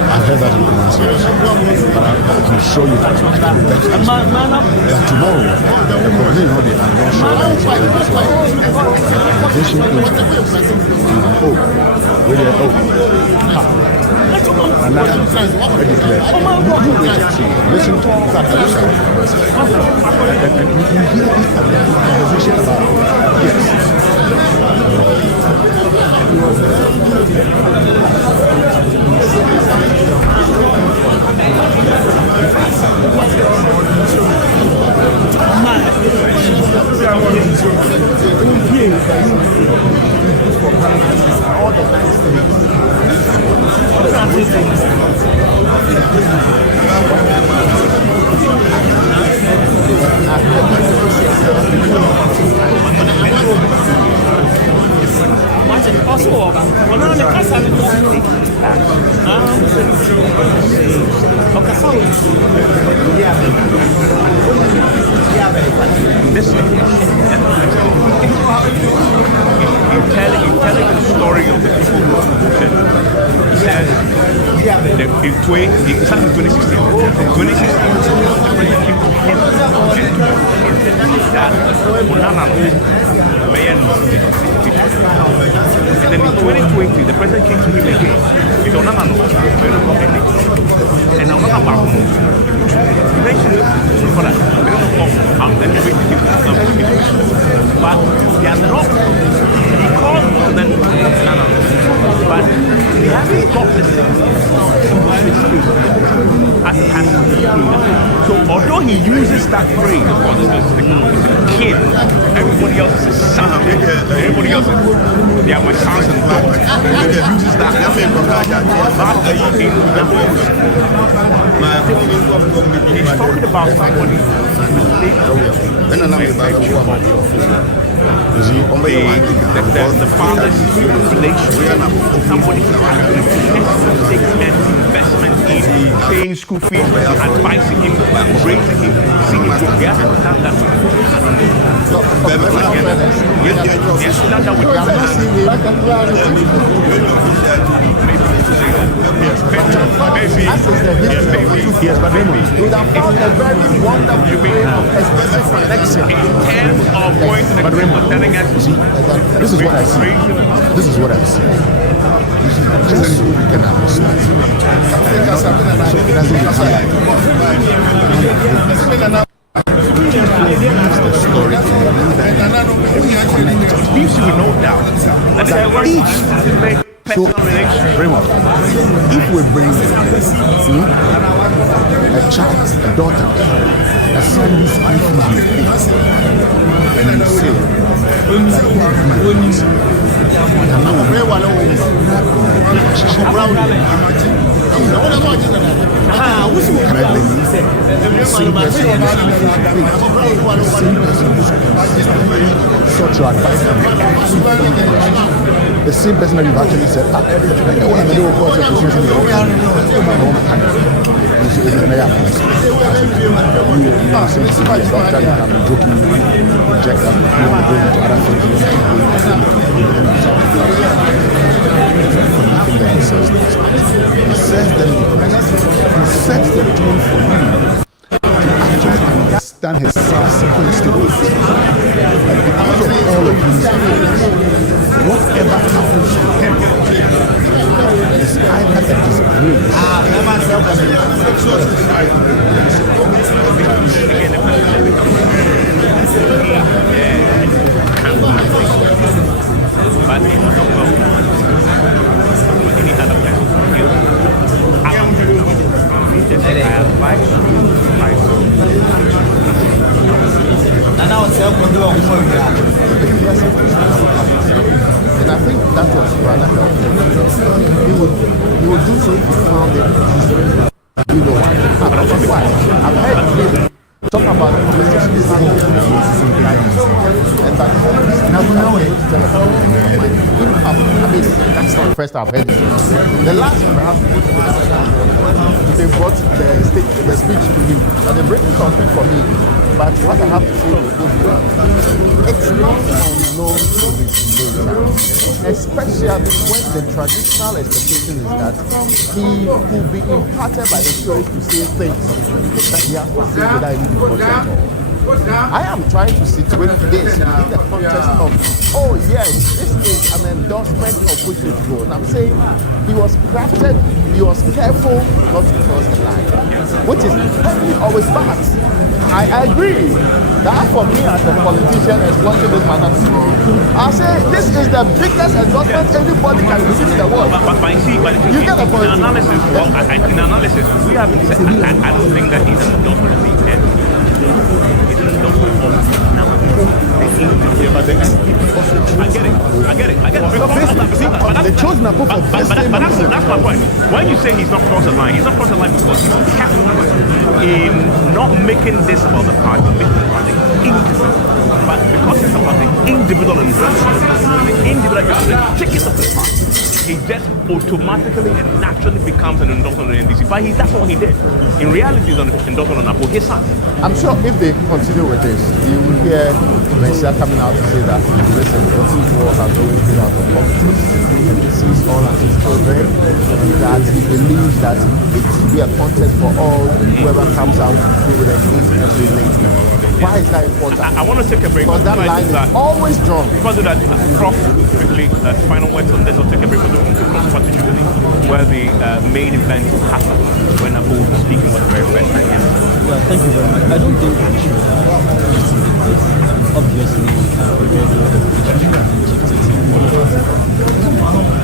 I heard that in pronunciation, but I can show you that tomorrow, the Brazilian I'm not sure that it's organization and that's you wait and see. Listen to that. And you hear this conversation about yes. all the nice things. Telling the story of the people who said in 2016, the president came to him that and then in 2020, the president came to him again. He said, and now eventually, but they are not. He called them but he hasn't got the same as it has. So although he uses that phrase, kid, everybody else is a son. Everybody else is, they are my sons and daughters. He uses that. He's talking about somebody the father's relation. Somebody who has investment in paying school fees, advising him, raising him, seeing him. He hasn't done that. He hasn't done that with as is the history of football. Yes, but Raymond, You would have found a very wonderful way of expressing connection. In terms of going to the but Raymond, telling us, you see, this is what I see. This is what I see. You see, just so you can understand. So it doesn't become like the story leaves you with no doubt that there were intimate so, personal relations. Raymond, if we bring a child, a daughter, a son who's confused, and you say, the same person that you've actually said, he says them he sets the tone for you to actually understand his subsequent statements. And because of all of these things, whatever happens to him is either a disgrace but any other and I think that was rather helpful. He would do so if he found it useful. You know why? I've heard him talk about the conversation he's having and that now I mean, that's not the first I've heard it. The last perhaps they brought the speech to him, and they bring something for me. But what I have to say is it's not unknown to his nature, especially when the traditional expectation is that he will be imparted by the Spirit to say things that he has to say without any difficulty at all. I am trying to situate this in the context of, oh yes, this is an endorsement of which is good. And I'm saying he was crafted, he was careful not to cross the line, which is always bad. I agree that for me as a politician exploiting this matter, I say this is the biggest endorsement anybody can receive in the world. But you get the point. In analysis, we haven't said, I don't think that he's an endorsement of the intent. He's an endorsement of number. I get it. They chose Napo for that's my point. When you say he's not crossed the line, he's not crossed the line because he's careful in not making this about the party, making the party individual. But because it's about the individual and the individual the tickets of the party, he just automatically and naturally becomes an endorsement of the NDC. But that's what he did. In reality, he's an endorsement of Napo, his son. I'm sure if they continue with this, you will hear Messiah coming out to say that, listen, the people has always been out of politics, and he sees all as his children, that he believes that it should be a contest for all, whoever comes out to do it every late. Why is that important? I want to take a break. Because that line is always drawn. Because of that, Prof, quickly, final words on this, or take a break. We'll go to particularly where the main event happened when Abu was speaking for the very first time. Yeah, thank you very much. I don't think we should this. Obviously, we have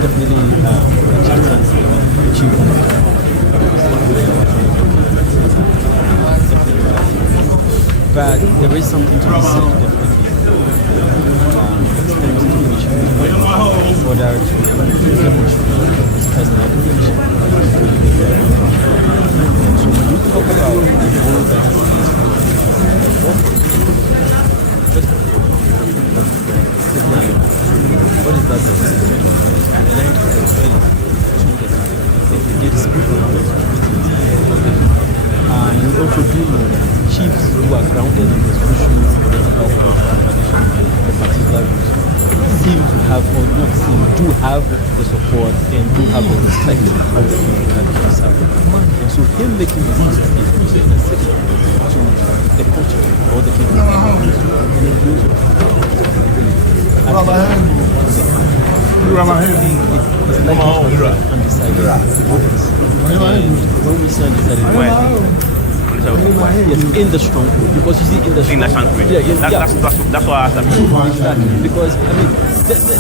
definitely a chance to achieve. But there is something to be said, definitely. Extent to which in order to demonstrate his personal connection. So when you talk about the role that he plays for first of all, signaling. What is that signaling? And then to explain to the did speak about it. And you also do know that chiefs who are grounded in the social political cultural tradition, the particular seem to have, or not seem, do have the support and do have the respect of the people that they serve. And so him making this statement is a signal to the culture or the people. And it goes it's like undecided voters. And when we say undecided yes, in the stronghold, because you see in the stronghold, that's why I asked that. Exactly, because I mean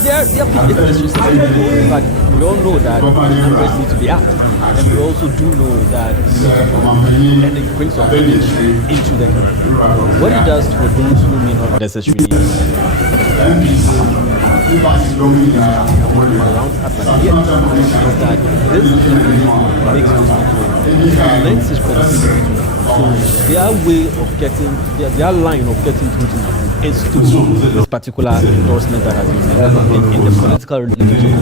there are people in but we all know that numbers need to be up, and we also do know that and it brings some image into the country. What it does for those who may not necessarily around us and yet is that this makes those people lends his credibility to them. So their way of getting, their line of getting through to them is to this particular endorsement that has been made in the political religion,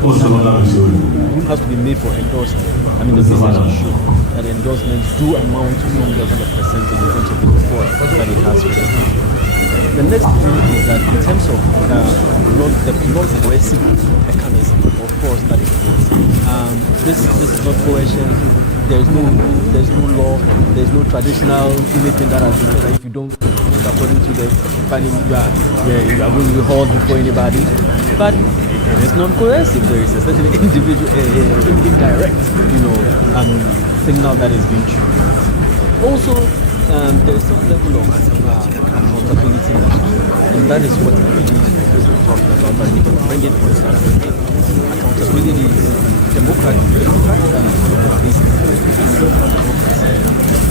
whom has to be made for endorsement. I mean, the message is sure that endorsements do amount to some level of percentage in terms of the support that it has for them. The next thing is that in terms of the non-coercive mechanism, of course, that is this is not coercion. There's no law. There's no traditional anything that has been said that if you don't vote according to the planning, you are going to be hauled before anybody. But it is non-coercive. There is a certain individual, indirect, signal that is being true. Also, there is some level of accountability, and that is what really is talking about. But we can bring it for accountability is democratic.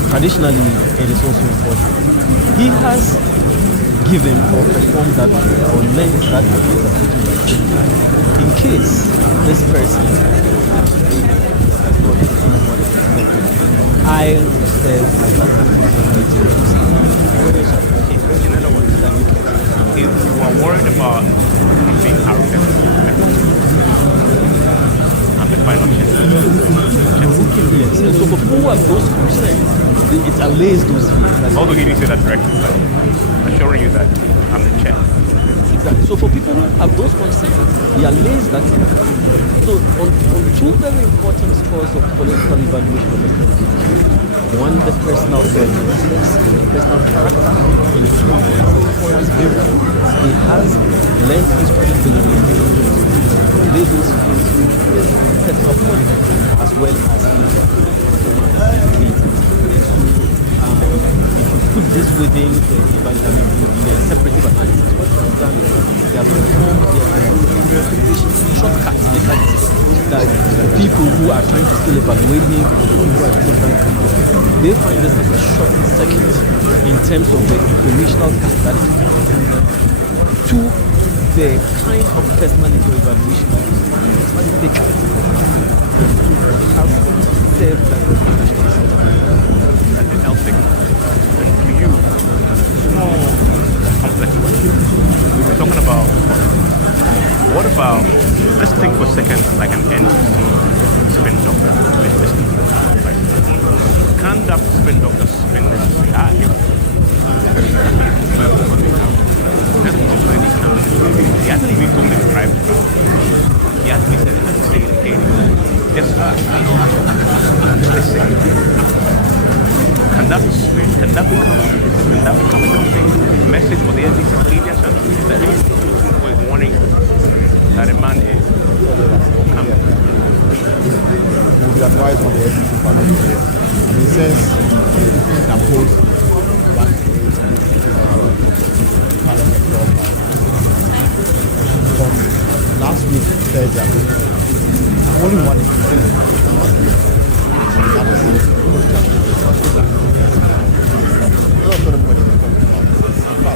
Traditionally, it is also important. He has given or performed that or lent that in case this person has not achieved what is expected. I said, in other words, if you are worried about being arrogant and the final yes, and so for who have those concerns, it allays those feelings. Although he didn't say that directly, assuring you that I'm the chair. Exactly. So for people who have those concerns, he allays that. So on two very important scores of political evaluation of the country, one, the personal value, the personal character, and two, performance variable, he has lent his credibility and labels his personal quality as well as his performance abilities. Put this within the separative analysis. What we have done is that they have performed shortcuts mechanisms that people who are trying to still evaluate him, who are still trying to they find this as a short circuit in terms of the informational gap that is to the kind of personality evaluation that is taken has served that informational helping. And to you, small complex question. We were talking about what about, let's think for a second like an NPP spin doctor. Can that spin doctor spin this? He hasn't even told me private about it. He hasn't said it, hasn't said it again. Yes, can that spin? Can that become a campaign message for the NDC leaders and that we're warning that a man is or can be? We'll be advised on the NDC panel today. I mean, since they opposed one case parliament job from last week, Thursday, only one is that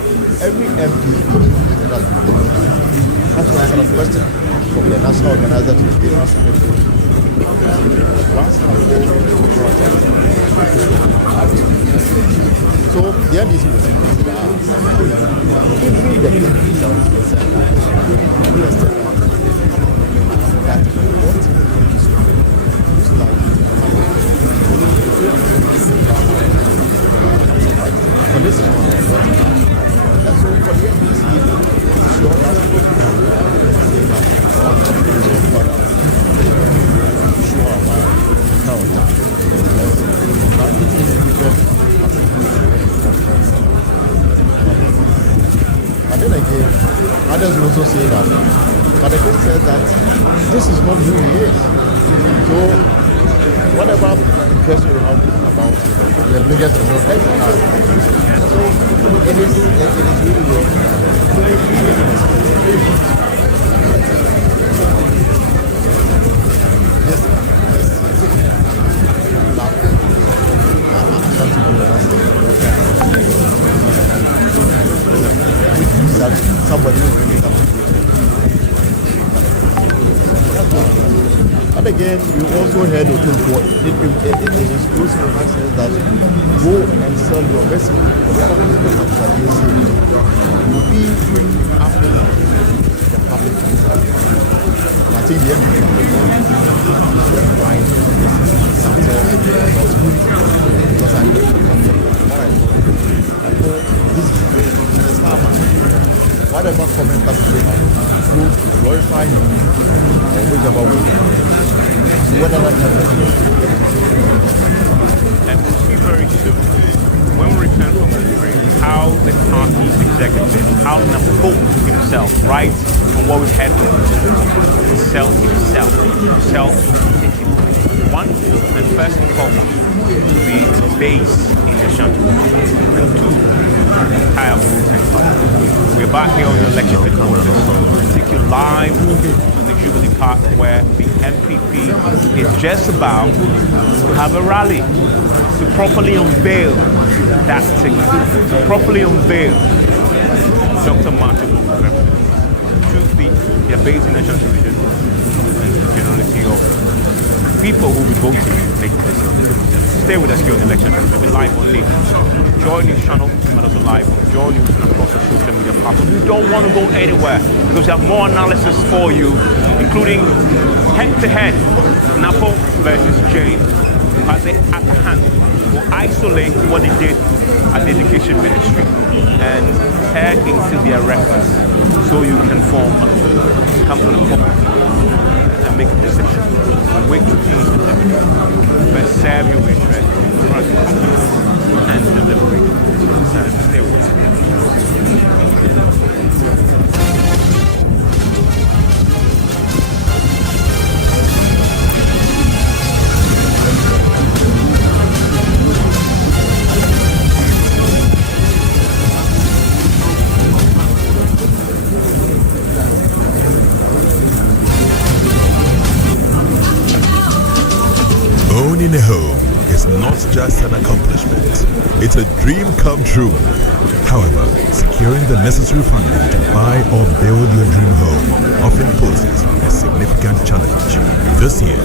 is every MP has to answer a question from the national organizer to the general secretary. Once so the NDC was even the MPs that was concerned that what is like for this one. And so for the NDC, Others will also say that. But the thing says that this is not who he is. So whatever impression you have about the biggest of those guys, so it is really good. That somebody will bring it up. But again, we also heard Otunfo in his closing remarks says that go and sell your recipe. Whatever business that you say will be after the public. I think the NPP is fine. Because I know this is a star man. Whatever comment that we have, to glorify him, whichever way. Whatever happens. And we'll see very soon, when we return from the break, how the party's executive, how Napo himself, right, from what we've had from him, sells himself, one, and first and foremost, to be based in the Ashanti, and two, entire movement party. We're back here on the election headquarters to take you live to the Jubilee Park where the NPP is just about to have a rally to properly unveil that ticket, to properly unveil Dr. Matthew Opoku Prempeh. Truthfully, they're based in the Ashanti region and the generality of people who will be voting make this decision. Stay with us here on the election. We'll be live on the Joy News channel, but also live on Joy News and across the social media platforms. You don't want to go anywhere because we have more analysis for you, including head-to-head Napo versus Jane, who has it at the hand, will isolate what they did at the education ministry and head into their reference so you can come to the public and make a decision. Wait to please with them, but serve your interest and deliberate. Stay with us. Owning a home is not just an accomplishment, it's a dream come true. However, securing the necessary funding to buy or build your dream home often poses a significant challenge. This year,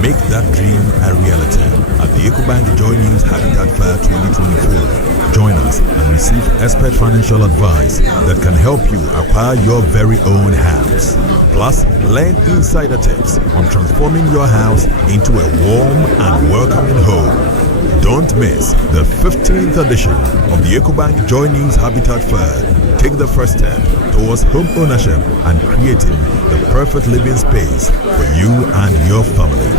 make that dream a reality at the EcoBank Joy News Habitat Fair 2024. Join us and receive expert financial advice that can help you acquire your very own house. Plus, learn insider tips on transforming your house into a warm and welcoming home. Don't miss the 15th edition of the EcoBank Joy News Habitat Fair. Take the first step towards home ownership and creating the perfect living space for you and your family.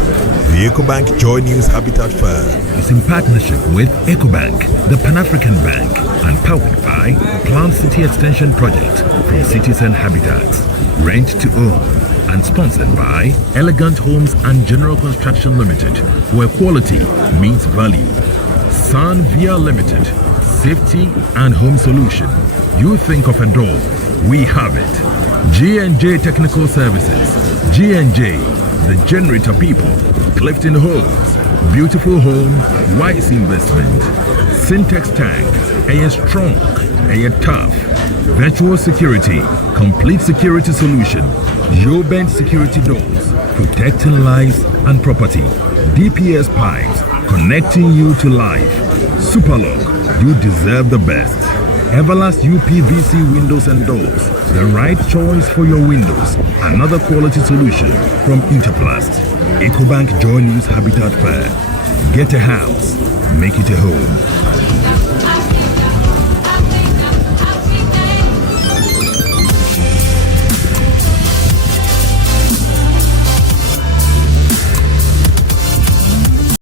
The EcoBank Joy News Habitat Fair is in partnership with EcoBank, the Pan-African Bank, and powered by Plant City Extension Project from Citizen Habitats. Rent to own. And sponsored by Elegant Homes and General Construction Limited, where quality meets value. Sun Via Limited, safety and home solution. You think of a door, we have it. G&J Technical Services, G&J, the generator people. Clifton Homes, beautiful home, wise investment. Syntex Tank, a strong, a tough. Virtual security, complete security solution. Yo-Bend security doors, protecting lives and property. DPS pipes, connecting you to life. Superlock, you deserve the best. Everlast UPVC windows and doors, the right choice for your windows. Another quality solution from Interplast. EcoBank Joy News Habitat Fair. Get a house, make it a home.